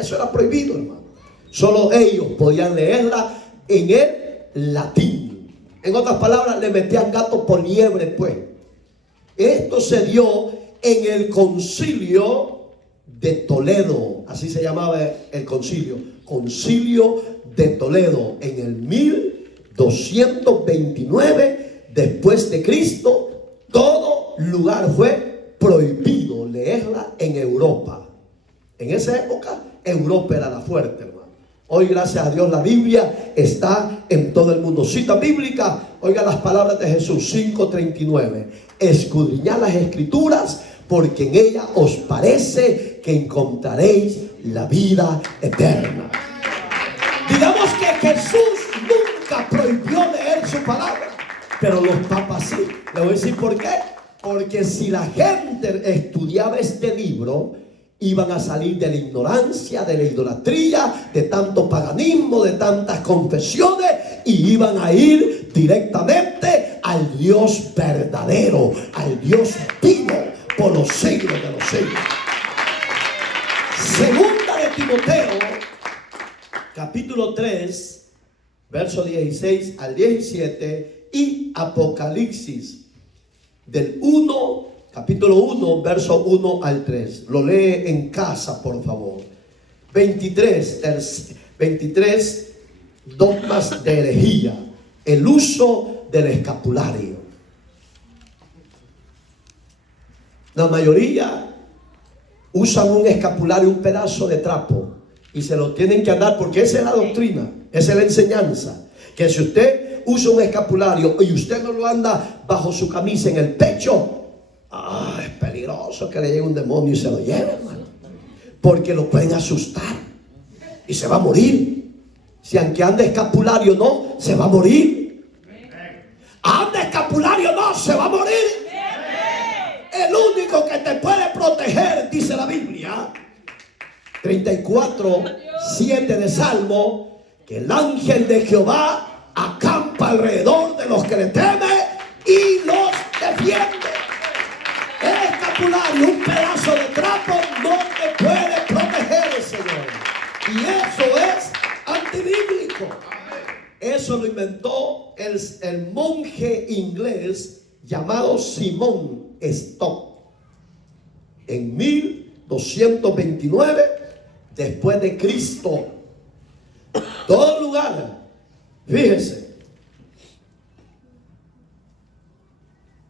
Eso era prohibido, hermano. Solo ellos podían leerla en el latín. En otras palabras, le metían gato por liebre, pues. Esto se dio en el concilio de Toledo. Así se llamaba el concilio. Concilio de Toledo. En el 1229 después de Cristo. Todo lugar fue prohibido leerla en Europa. En esa época, Europa era la fuerte, hermano. Hoy, gracias a Dios, la Biblia está en todo el mundo. Cita bíblica, oiga las palabras de Jesús, 5:39. Escudriñad las Escrituras, porque en ellas os parece que encontraréis la vida eterna. Digamos que Jesús nunca prohibió leer su palabra, pero los papas sí. Le voy a decir por qué. Porque si la gente estudiaba este libro, iban a salir de la ignorancia, de la idolatría, de tanto paganismo, de tantas confesiones, y iban a ir directamente al Dios verdadero, al Dios vivo por los siglos de los siglos. Segunda de Timoteo, capítulo 3, verso 16 al 17, y Apocalipsis del 1, capítulo 1, verso 1 al 3. Lo lee en casa, por favor. 23 dogmas de herejía. El uso del escapulario. La mayoría usan un escapulario, un pedazo de trapo, y se lo tienen que andar, porque esa es la doctrina, esa es la enseñanza. Que si usted usa un escapulario y usted no lo anda bajo su camisa en el pecho, es peligroso que le llegue un demonio y se lo lleve, hermano. Porque lo pueden asustar y se va a morir. Si aunque ande escapulario no, se va a morir. Ande escapulario no, se va a morir. El único que te puede proteger, dice la Biblia, 34:7 de Salmo, que el ángel de Jehová acampa alrededor de los que le temen y los defiende. El escapulario, un pedazo de trapo, no te puede proteger, Señor. Y eso es antibíblico. Eso lo inventó el monje inglés llamado Simón Stock en 1229 después de Cristo. Todo lugar, fíjese,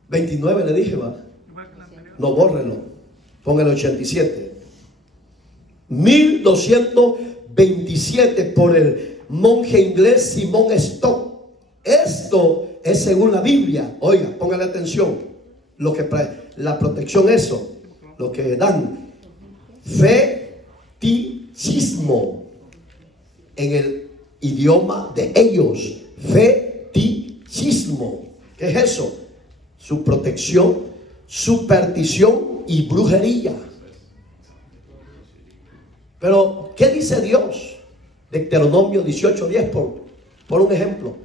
29 le dije, va. No, bórrelo. Ponga el 87. 1227 por el monje inglés Simón Stock. Esto es según la Biblia. Oiga, póngale atención. Lo que la protección, eso, lo que dan. Feticismo en el idioma de ellos. Feticismo. ¿Qué es eso? Su protección, superstición y brujería. Pero ¿qué dice Dios? Deuteronomio 18:10 por un ejemplo.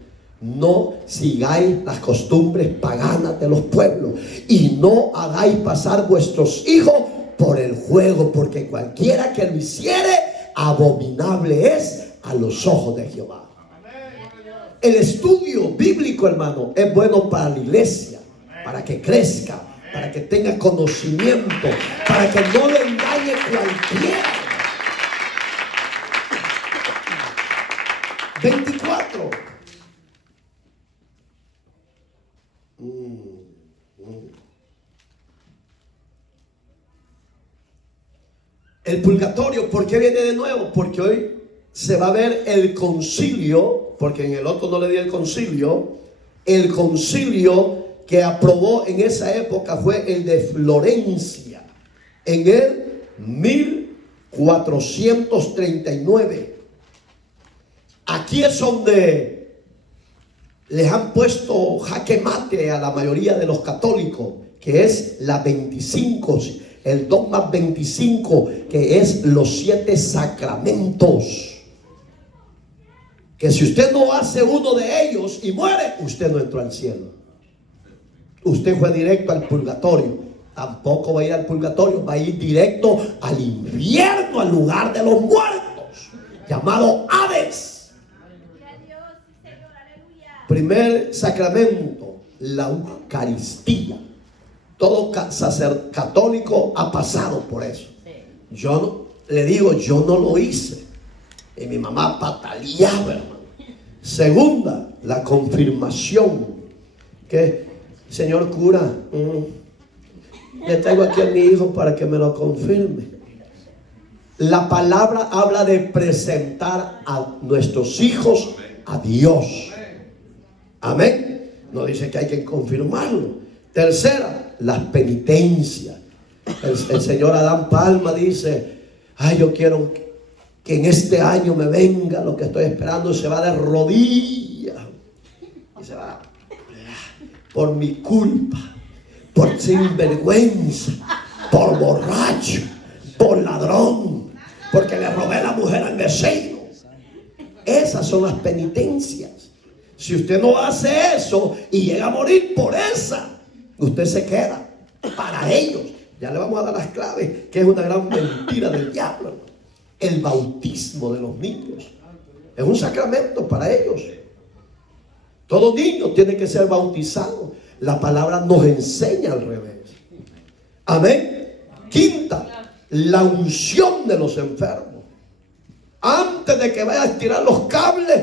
No sigáis las costumbres paganas de los pueblos, y no hagáis pasar vuestros hijos por el juego, porque cualquiera que lo hiciere, abominable es a los ojos de Jehová. El estudio bíblico, hermano, es bueno para la iglesia, para que crezca, para que tenga conocimiento, para que no le engañe cualquiera. 24. El purgatorio, ¿por qué viene de nuevo? Porque hoy se va a ver el concilio, porque en el otro no le di el concilio que aprobó en esa época fue el de Florencia, en el 1439. Aquí es donde les han puesto jaque mate a la mayoría de los católicos, que es la 25, el dogma 25, que es los 7 sacramentos. Que si usted no hace uno de ellos y muere, usted no entró al cielo. Usted fue directo al purgatorio. tampoco va a ir al purgatorio, va a ir directo al infierno, al lugar de los muertos, llamado Hades. Primer sacramento, la Eucaristía. Todo católico ha pasado por eso. Yo le digo, yo no lo hice. Y mi mamá pataleaba, hermano. Segunda, la confirmación. Que, señor cura, le traigo aquí a mi hijo para que me lo confirme. La palabra habla de presentar a nuestros hijos a Dios. Amén. No dice que hay que confirmarlo. Tercera, las penitencias. El señor Adán Palma dice, ay, yo quiero que en este año me venga lo que estoy esperando. Se va de rodillas y se va por mi culpa, por sinvergüenza, por borracho, por ladrón, porque le robé la mujer al vecino. Esas son las penitencias. Si usted no hace eso y llega a morir por esa, usted se queda para ellos. Ya le vamos a dar las claves, que es una gran mentira del diablo. El bautismo de los niños es un sacramento para ellos. Todo niño tiene que ser bautizado. La palabra nos enseña al revés. Amén. Quinta, la unción de los enfermos. Antes de que vaya a estirar los cables,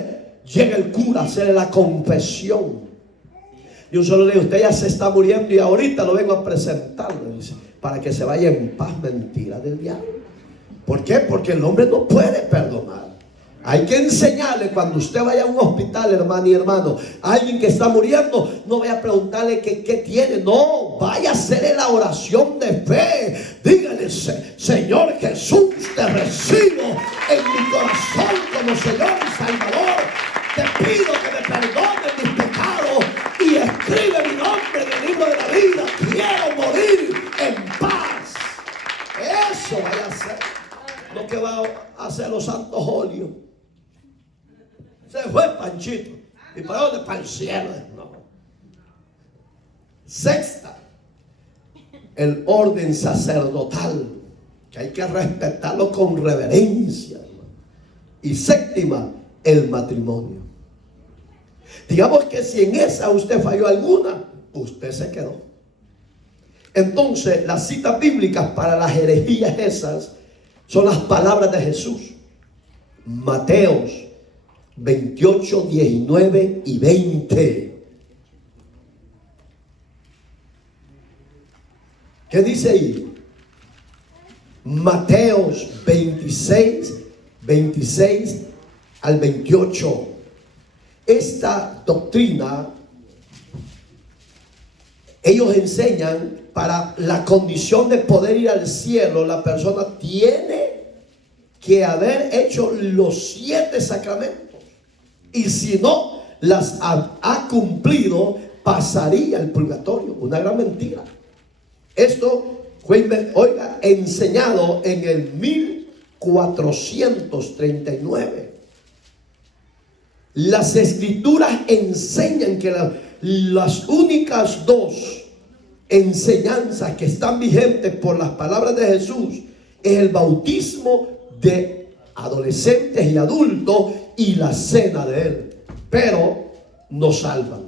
llega el cura a hacerle la confesión. Y un solo le digo, usted ya se está muriendo y ahorita lo vengo a presentar, dice, para que se vaya en paz. Mentira del diablo. ¿Por qué? Porque el hombre no puede perdonar. Hay que enseñarle cuando usted vaya a un hospital, hermano y hermano, a alguien que está muriendo, no vaya a preguntarle qué tiene. No, vaya a hacerle la oración de fe. Dígale, Señor Jesús, te recibo en mi corazón como Señor y Salvador. Te pido que me perdones mis pecados y escribe mi nombre en el libro de la vida. Quiero morir en paz. Eso vaya a hacer. Lo que va a hacer los santos óleos. Se fue Panchito. ¿Y para dónde? Para el cielo. No. Sexta, el orden sacerdotal, que hay que respetarlo con reverencia. Y séptima, el matrimonio. Digamos que si en esa usted falló alguna, usted se quedó. Entonces, las citas bíblicas para las herejías esas son las palabras de Jesús. Mateos 28, 19 y 20. ¿Qué dice ahí? Mateos 26, 26 al 28. Esta doctrina, ellos enseñan, para la condición de poder ir al cielo, la persona tiene que haber hecho los 7 sacramentos. Y si no las ha cumplido, pasaría al purgatorio. Una gran mentira. Esto fue, oiga, enseñado en el 1439. Las escrituras enseñan que las únicas 2 enseñanzas que están vigentes por las palabras de Jesús es el bautismo de adolescentes y adultos y la cena de Él. Pero no salvan.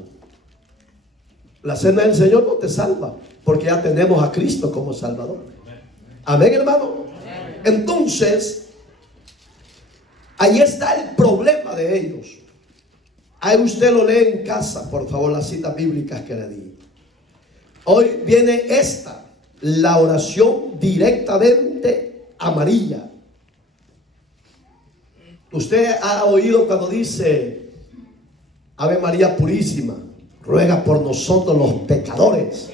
La cena del Señor no te salva, porque ya tenemos a Cristo como Salvador. Amén, hermano. Entonces, ahí está el problema de ellos. Ahí usted lo lee en casa, por favor, las citas bíblicas que le di. Hoy viene esta, la oración directamente a María. Usted ha oído cuando dice, Ave María Purísima, ruega por nosotros los pecadores.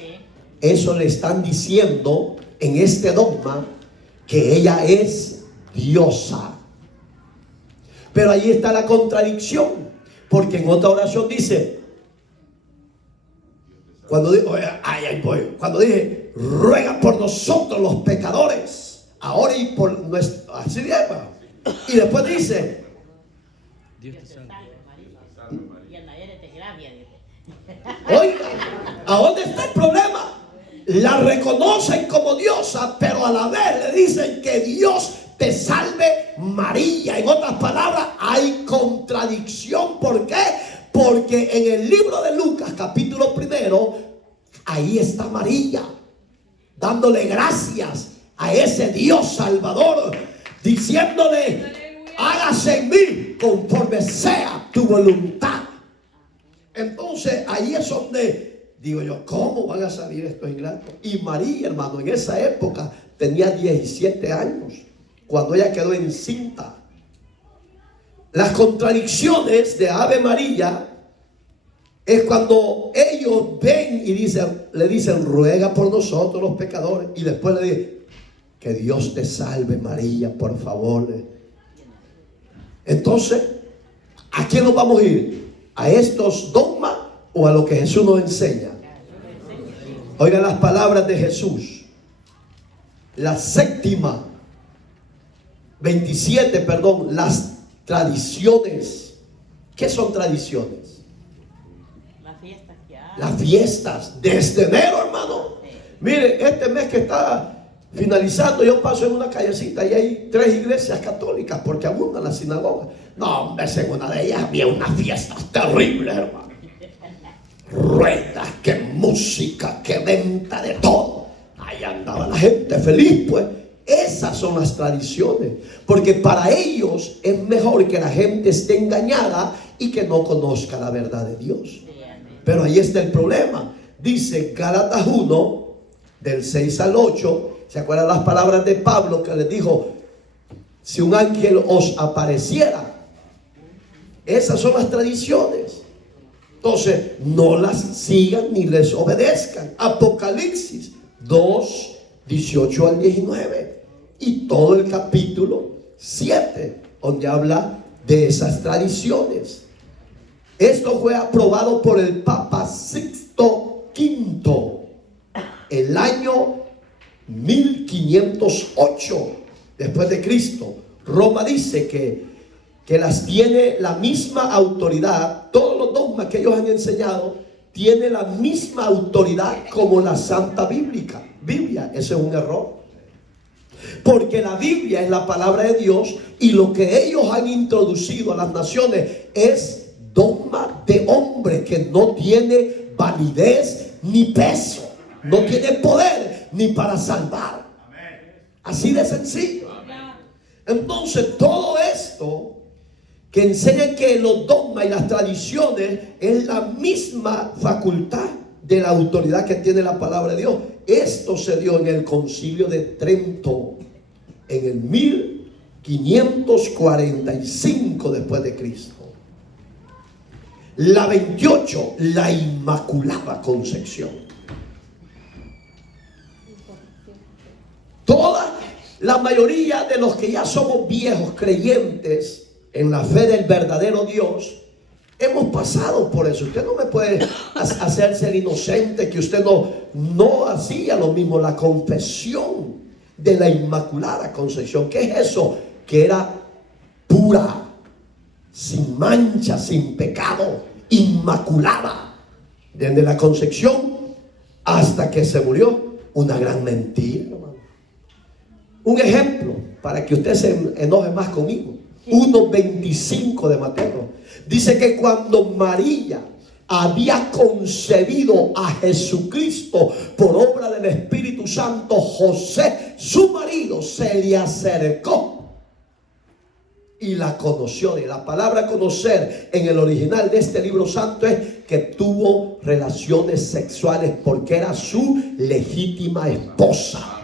Eso le están diciendo en este dogma, que ella es diosa. Pero ahí está la contradicción, porque en otra oración dice, cuando dije, ruega por nosotros los pecadores, ahora y por nuestro, así de, y después dice, Dios te salve. oiga, ¿a dónde está el problema? la reconocen como diosa, pero a la vez le dicen que Dios te salve María. En otras palabras, hay contradicción. ¿Por qué? Porque en el libro de Lucas, capítulo 1, ahí está María, dándole gracias a ese Dios Salvador, diciéndole: hágase en mí conforme sea tu voluntad. Entonces ahí es donde digo yo, ¿cómo van a salir estos ingratos? Y María, hermano, en esa época tenía 17 años cuando ella quedó encinta. Las contradicciones de Ave María es cuando ellos ven y le dicen: ruega por nosotros los pecadores, y después le dicen: que Dios te salve María, por favor. Entonces, ¿a quién nos vamos a ir? ¿A estos dogmas o a lo que Jesús nos enseña? Oigan las palabras de Jesús. La séptima, 27, perdón, las tradiciones. ¿Qué son tradiciones? Las fiestas que hay. Las fiestas, desde enero, hermano. Mire, este mes que está finalizando, yo paso en una callecita y hay 3 iglesias católicas, porque abundan las sinagogas. No, hombre, en una de ellas había unas fiestas terribles, hermano. Ruedas, que música, que venta de todo. Ahí andaba la gente feliz, pues. Esas son las tradiciones, porque para ellos es mejor que la gente esté engañada y que no conozca la verdad de Dios. Pero ahí está el problema. Dice Gálatas 1, del 6 al 8. ¿Se acuerdan las palabras de Pablo que les dijo: si un ángel os apareciera? Esas son las tradiciones. Entonces, no las sigan ni les obedezcan. Apocalipsis 2, 18 al 19. Y todo el capítulo 7, donde habla de esas tradiciones. Esto fue aprobado por el Papa Sixto V, el año 1508 después de Cristo. Roma dice que las tiene la misma autoridad. Todos los dogmas que ellos han enseñado tienen la misma autoridad como la Santa Biblia. Ese es un error, porque la Biblia es la palabra de Dios, y lo que ellos han introducido a las naciones es dogma de hombre que no tiene validez ni peso, no tiene poder ni para salvar. Así de sencillo. Entonces, todo esto que enseña que los dogmas y las tradiciones es la misma facultad de la autoridad que tiene la palabra de Dios. Esto se dio en el Concilio de Trento en el 1545 después de Cristo. La 28, la Inmaculada Concepción. La mayoría de los que ya somos viejos creyentes en la fe del verdadero Dios, hemos pasado por eso. Usted no me puede hacerse el inocente que usted no hacía lo mismo. La confesión de la Inmaculada Concepción. ¿Qué es eso? Que era pura, sin mancha, sin pecado, inmaculada, desde la concepción hasta que se murió. Una gran mentira, hermano. Un ejemplo para que usted se enoje más conmigo. 1:25 de Mateo dice que cuando María había concebido a Jesucristo por obra del Espíritu Santo, José, su marido, se le acercó y la conoció. Y la palabra conocer en el original de este libro santo es que tuvo relaciones sexuales porque era su legítima esposa.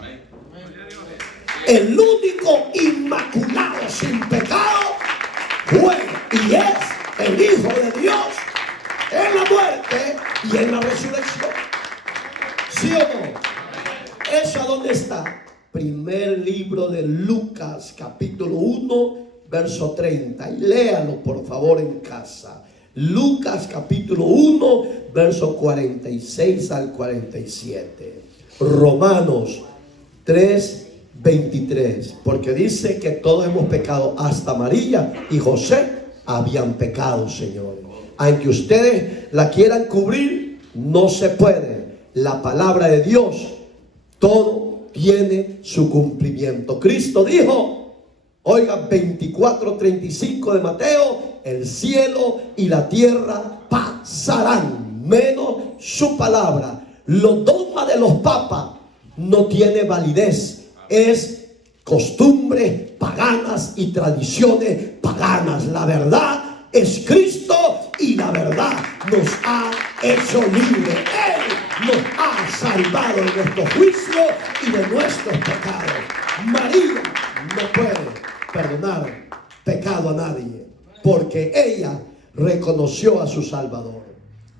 El único inmaculado sin pecado fue y es el Hijo de Dios en la muerte y en la resurrección. ¿Sí o no? ¿Eso a dónde está? Primer libro de Lucas, capítulo 1, verso 30. Y léalo por favor en casa. Lucas capítulo 1, verso 46 al 47. Romanos 3, 23, porque dice que todos hemos pecado, hasta María y José habían pecado, señores. Aunque ustedes la quieran cubrir, no se puede. La palabra de Dios todo tiene su cumplimiento. Cristo dijo, oiga, 24:35 de Mateo, el cielo y la tierra pasarán, menos su palabra. Los dogmas de los papas no tiene validez, es costumbres paganas y tradiciones paganas. La verdad es Cristo y la verdad nos ha hecho libres. Él nos ha salvado de nuestro juicio y de nuestros pecados. María no puede perdonar pecado a nadie, porque ella reconoció a su Salvador.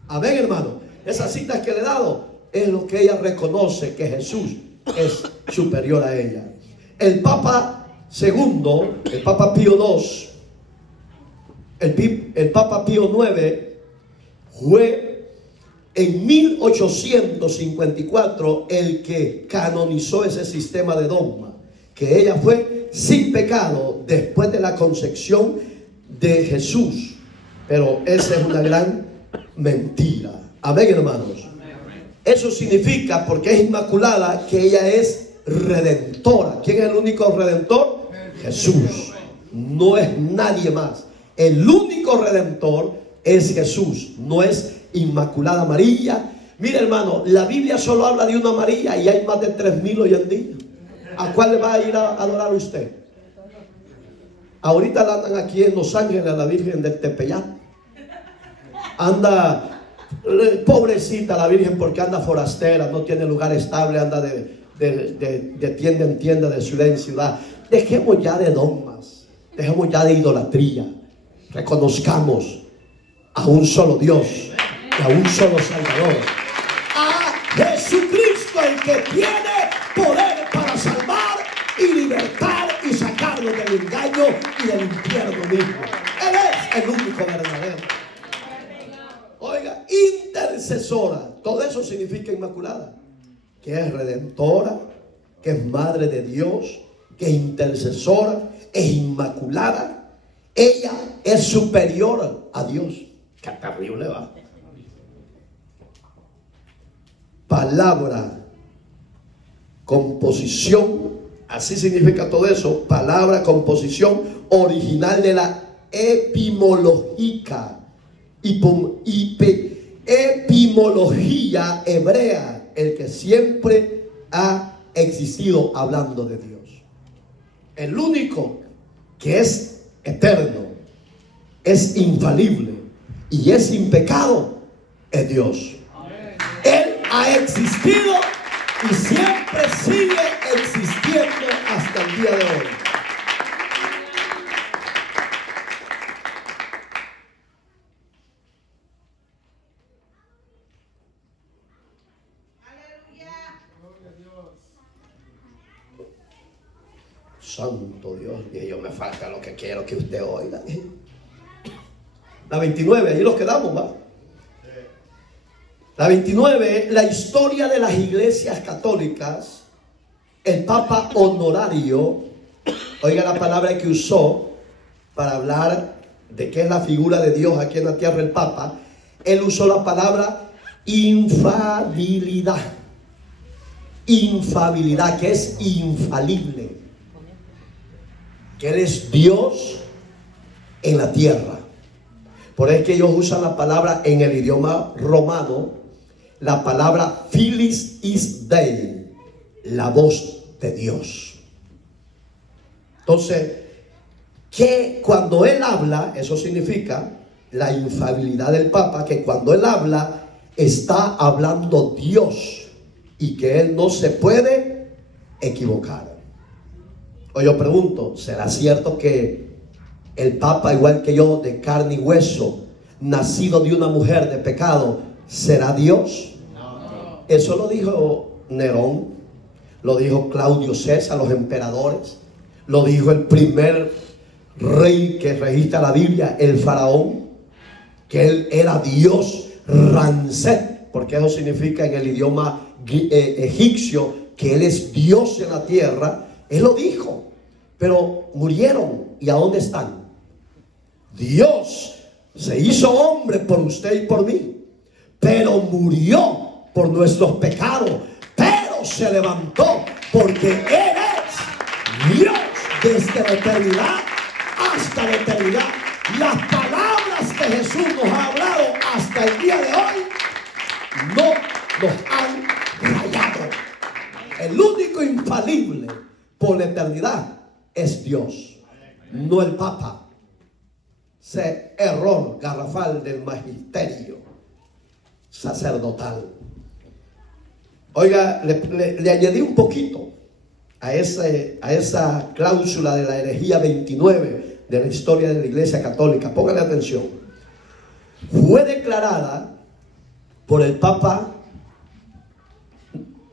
Amén, hermano. Esas citas que le he dado es lo que ella reconoce, que Jesús es superior a ella. El Papa segundo, el Papa Pío II, el Papa Pío IX fue en 1854 el que canonizó ese sistema de dogma, que ella fue sin pecado después de la concepción de Jesús. Pero esa es una gran mentira. Amén, hermanos. Eso significa, porque es inmaculada, que ella es redentora. ¿Quién es el único redentor? Jesús. No es nadie más. El único redentor es Jesús. No es Inmaculada María. Mire, hermano, la Biblia solo habla de una María y hay más de 3,000 hoy en día. ¿A cuál le va a ir a adorar usted? Ahorita la andan aquí en Los Ángeles, a la Virgen del Tepeyac. Anda, pobrecita la Virgen, porque anda forastera, no tiene lugar estable, anda de tienda en tienda, de ciudad en ciudad. Dejemos ya de dogmas, dejemos ya de idolatría. Reconozcamos a un solo Dios y a un solo Salvador, a Jesucristo, el que tiene poder para salvar y libertar y sacarnos del engaño y del infierno mismo. Él es el único verdadero. Oiga, intercesora, todo eso significa inmaculada, que es redentora, que es madre de Dios, que es intercesora, es inmaculada. Ella es superior a Dios. Qué terrible va. Palabra, composición, así significa todo eso. Palabra, composición original de la etimología hebrea, el que siempre ha existido hablando de Dios. El único que es eterno, es infalible y es sin pecado es Dios. Él ha existido y siempre sigue existiendo hasta el día de hoy. Santo Dios, y yo me falta lo que quiero que usted oiga. La 29, ahí nos quedamos, ¿va? La 29, la historia de las iglesias católicas. El Papa Honorario, oiga la palabra que usó para hablar de qué es la figura de Dios aquí en la tierra, el Papa. Él usó la palabra infalibilidad. Infalibilidad, que es infalible, que Él es Dios en la tierra. Por eso es que ellos usan la palabra en el idioma romano, la palabra Filis is Dei, la voz de Dios. Entonces, que cuando Él habla, eso significa la infalibilidad del Papa, que cuando Él habla, está hablando Dios y que Él no se puede equivocar. O yo pregunto, ¿será cierto que el Papa, igual que yo, de carne y hueso, nacido de una mujer de pecado, será Dios? No. Eso lo dijo Nerón, lo dijo Claudio César, los emperadores, lo dijo el primer rey que registra la Biblia, el faraón, que él era Dios. Ramsés, porque eso significa en el idioma egipcio que él es Dios en la tierra. Él lo dijo, pero murieron. ¿Y a dónde están? Dios se hizo hombre por usted y por mí, pero murió por nuestros pecados, pero se levantó, porque Él es Dios desde la eternidad hasta la eternidad. Las palabras que Jesús nos ha hablado hasta el día de hoy no nos han fallado. El único infalible por la eternidad es Dios, no el Papa. Ese error garrafal del magisterio sacerdotal. Oiga, le añadí un poquito a esa cláusula de la herejía 29 de la historia de la Iglesia Católica. Póngale atención. Fue declarada por el Papa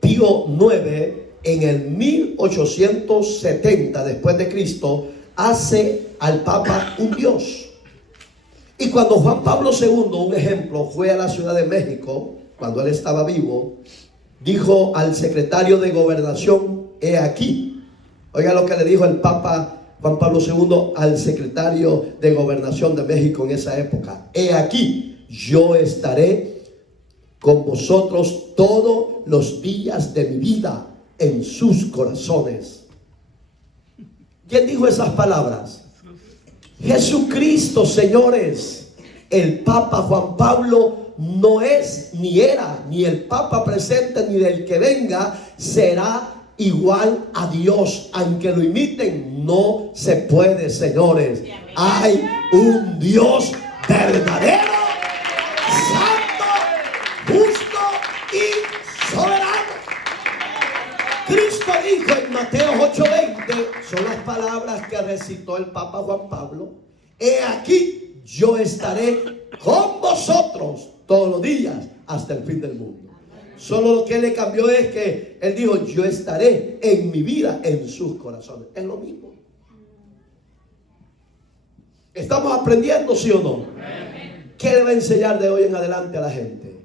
Pío IX en el 1870 después de Cristo. Hace al Papa un Dios. Y cuando Juan Pablo II, un ejemplo, fue a la Ciudad de México, cuando él estaba vivo, dijo al secretario de Gobernación: he aquí. Oiga lo que le dijo el Papa Juan Pablo II al secretario de Gobernación de México en esa época: he aquí, yo estaré con vosotros todos los días de mi vida en sus corazones. ¿Quién dijo esas palabras? Jesucristo, señores. El Papa Juan Pablo no es, ni era, ni el Papa presente, ni del que venga será igual a Dios. Aunque lo imiten, no se puede, señores. Hay un Dios verdadero, santo, justo y soberano. Cristo dijo en Mateo 8:20, son las palabras que recitó el Papa Juan Pablo: he aquí, yo estaré con vosotros todos los días hasta el fin del mundo. Solo lo que le cambió es que él dijo: yo estaré en mi vida en sus corazones. Es lo mismo. ¿Estamos aprendiendo, sí o no? ¿Qué le va a enseñar de hoy en adelante a la gente?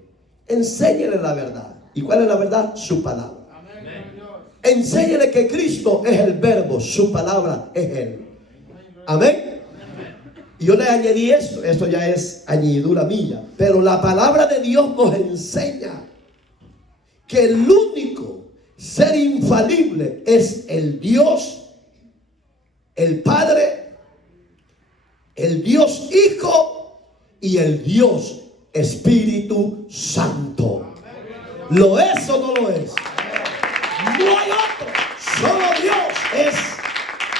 Enséñele la verdad. ¿Y cuál es la verdad? Su palabra. Enséñele que Cristo es el verbo, su palabra es Él. Amén. Y yo le añadí esto ya es añadidura mía, pero la palabra de Dios nos enseña que el único ser infalible es el Dios, el Padre, el Dios Hijo y el Dios Espíritu Santo. ¿Lo es o no lo es? No hay otro, solo Dios es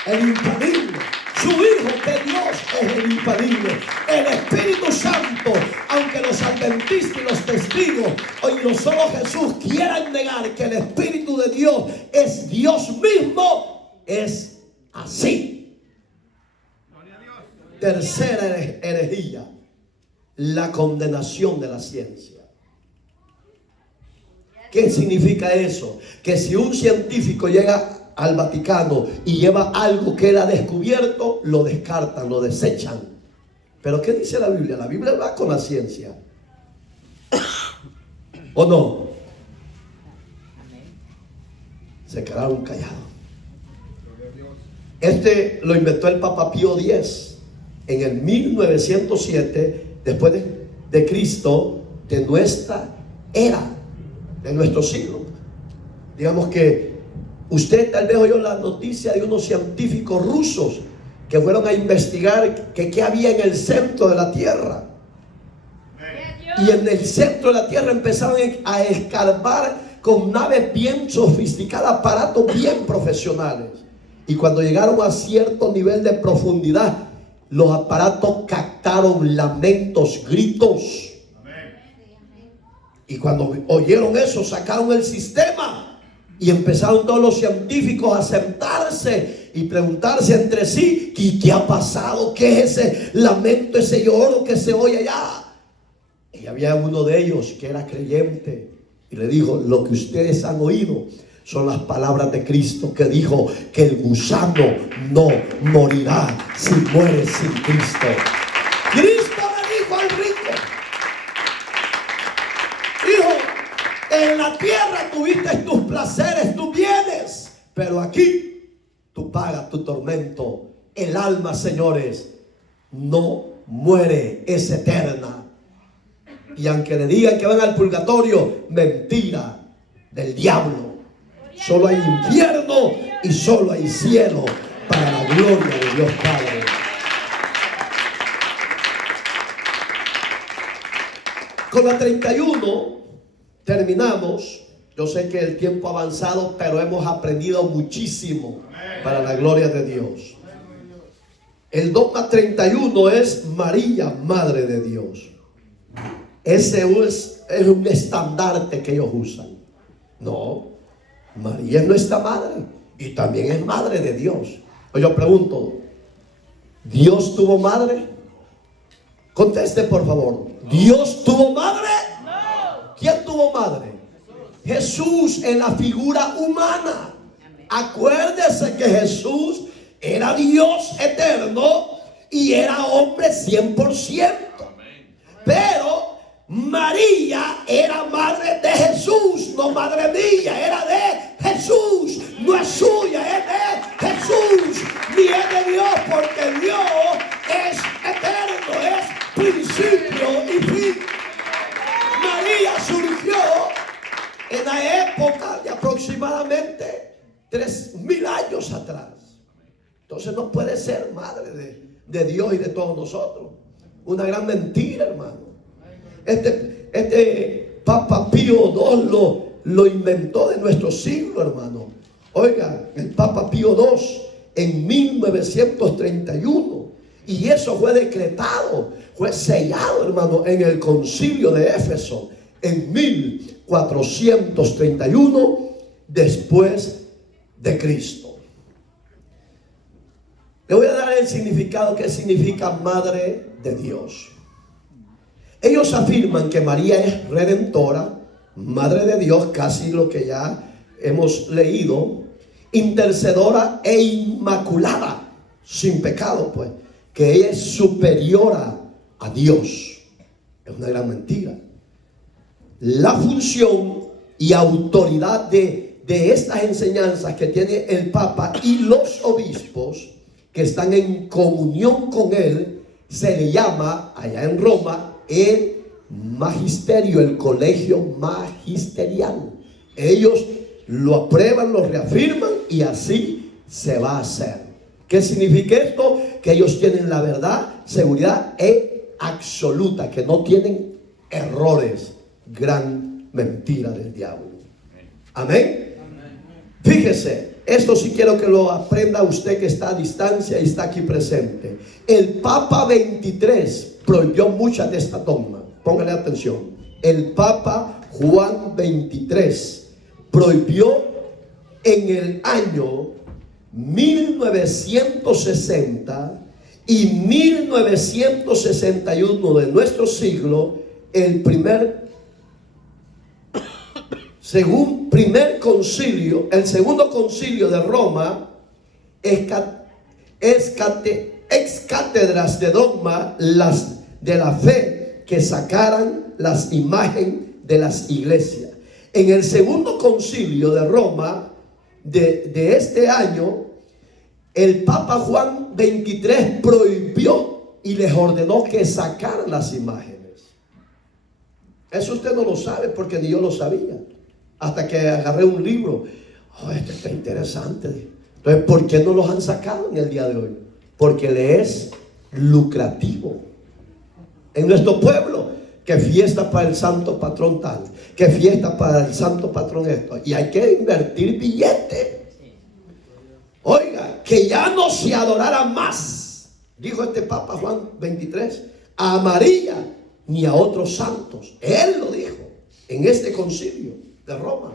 el infalible. Su Hijo, que Dios es el infalible. El Espíritu Santo, aunque los adventistas y los testigos y no solo Jesús quieran negar que el Espíritu de Dios es Dios mismo, es así. Tercera herejía: la condenación de la ciencia. ¿Qué significa eso? Que si un científico llega al Vaticano y lleva algo que él ha descubierto, lo descartan, lo desechan. Pero ¿qué dice la Biblia? La Biblia va con la ciencia, ¿o no? Se quedaron callados. Este lo inventó el Papa Pío X en el 1907 después de Cristo, de nuestra era, de nuestro siglo. Digamos que usted tal vez oyó la noticia de unos científicos rusos que fueron a investigar qué había en el centro de la Tierra. Y en el centro de la Tierra empezaron a escarbar con naves bien sofisticadas, aparatos bien profesionales. Y cuando llegaron a cierto nivel de profundidad, los aparatos captaron lamentos, gritos. Y cuando oyeron eso, sacaron el sistema y empezaron todos los científicos a sentarse y preguntarse entre sí: ¿qué ha pasado? ¿Qué es ese lamento, ese lloro que se oye allá? Y había uno de ellos que era creyente y le dijo: lo que ustedes han oído son las palabras de Cristo, que dijo que el gusano no morirá si muere sin Cristo. Cristo le dijo al rico: hijo, en la tierra tuviste tus placeres, tus bienes, pero aquí tú pagas tu tormento. El alma, señores, no muere, es eterna. Y aunque le digan que van al purgatorio, mentira del diablo. Solo hay infierno y solo hay cielo para la gloria de Dios Padre. Con la 31 terminamos. Yo sé que el tiempo ha avanzado, pero hemos aprendido muchísimo para la gloria de Dios. El dogma 31 es María, Madre de Dios. Ese es un estandarte que ellos usan. No, María es nuestra madre y también es madre de Dios. Yo pregunto, ¿Dios tuvo madre? Conteste por favor. ¿Dios tuvo madre? No. ¿Quién tuvo madre? Jesús en la figura humana. Acuérdese que Jesús era Dios eterno y era hombre 100%. Pero María era madre de Jesús, no madre mía, era de Jesús, no es suya, es de Jesús, ni es de Dios, porque Dios es eterno, es principio y fin. María surgió en la época de aproximadamente 3000 años atrás. Entonces no puede ser madre de Dios y de todos nosotros. Una gran mentira, hermano. Este Papa Pío II lo inventó de nuestro siglo, hermano. Oiga, el Papa Pío II en 1931. Y eso fue decretado, fue sellado, hermano, en el concilio de Éfeso en 1431 después de Cristo. Le voy a dar el significado que significa Madre de Dios. Ellos afirman que María es redentora, Madre de Dios, casi lo que ya hemos leído, intercedora e inmaculada, sin pecado, pues, que ella es superiora a Dios. Es una gran mentira. La función y autoridad de estas enseñanzas que tiene el Papa y los obispos que están en comunión con él, se le llama allá en Roma el magisterio, el colegio magisterial. Ellos lo aprueban, lo reafirman y así se va a hacer. ¿Qué significa esto? Que ellos tienen la verdad, seguridad absoluta, que no tienen errores. Gran mentira del diablo. Amén. Fíjese, esto sí quiero que lo aprenda usted que está a distancia y está aquí presente. El Papa 23 prohibió muchas de estas dogmas. Póngale atención. El Papa Juan 23 prohibió en el año 1960 y 1961 de nuestro siglo el segundo concilio de Roma, ex cátedras de dogma de la fe que sacaran las imágenes de las iglesias. En el segundo concilio de Roma de este año, el Papa Juan 23 prohibió y les ordenó que sacaran las imágenes. Eso usted no lo sabe porque ni yo lo sabía. Hasta que agarré un libro. Esto está interesante. Entonces, ¿por qué no los han sacado en el día de hoy? Porque le es lucrativo. En nuestro pueblo, que fiesta para el santo patrón tal, que fiesta para el santo patrón esto. Y hay que invertir billete. Oiga, que ya no se adorara más, dijo este Papa Juan 23, a María ni a otros santos. Él lo dijo en este concilio de Roma.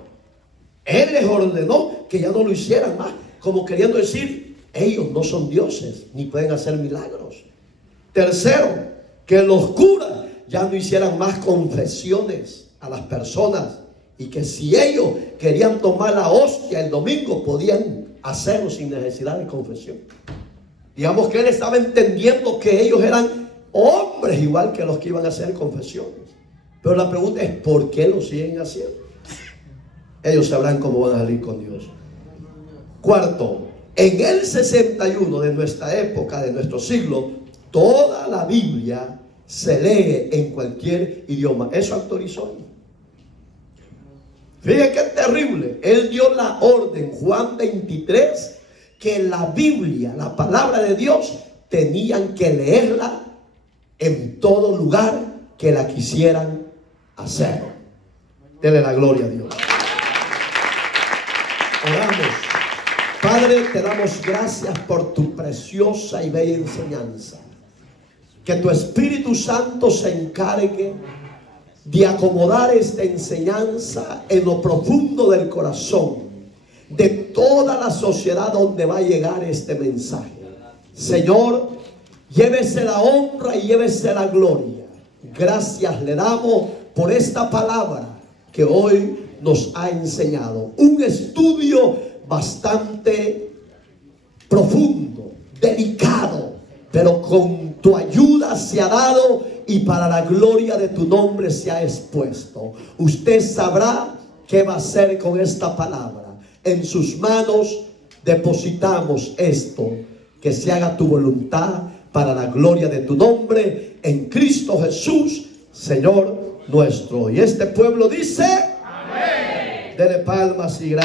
Él les ordenó que ya no lo hicieran más, como queriendo decir, ellos no son dioses ni pueden hacer milagros. Tercero, que los curas ya no hicieran más confesiones a las personas, y que si ellos querían tomar la hostia el domingo podían hacerlo sin necesidad de confesión. Digamos que él estaba entendiendo que ellos eran hombres igual que los que iban a hacer confesiones. Pero la pregunta es, ¿por qué lo siguen haciendo? Ellos sabrán cómo van a salir con Dios. Cuarto, en el 61 de nuestra época, de nuestro siglo, toda la Biblia se lee en cualquier idioma. Eso autorizó. Fíjense qué terrible. Él dio la orden, Juan 23, que la Biblia, la palabra de Dios, tenían que leerla en todo lugar que la quisieran hacer. Denle la gloria a Dios. Oramos. Padre, te damos gracias por tu preciosa y bella enseñanza. Que tu Espíritu Santo se encargue de acomodar esta enseñanza en lo profundo del corazón de toda la sociedad donde va a llegar este mensaje. Señor, llévese la honra y llévese la gloria. Gracias le damos por esta palabra que hoy nos ha enseñado. Un estudio bastante profundo, delicado, pero con tu ayuda se ha dado y para la gloria de tu nombre se ha expuesto. Usted sabrá qué va a hacer con esta palabra. En sus manos depositamos esto. Que se haga tu voluntad para la gloria de tu nombre en Cristo Jesús, Señor nuestro. Y este pueblo dice: amén. Dele palmas y gracias.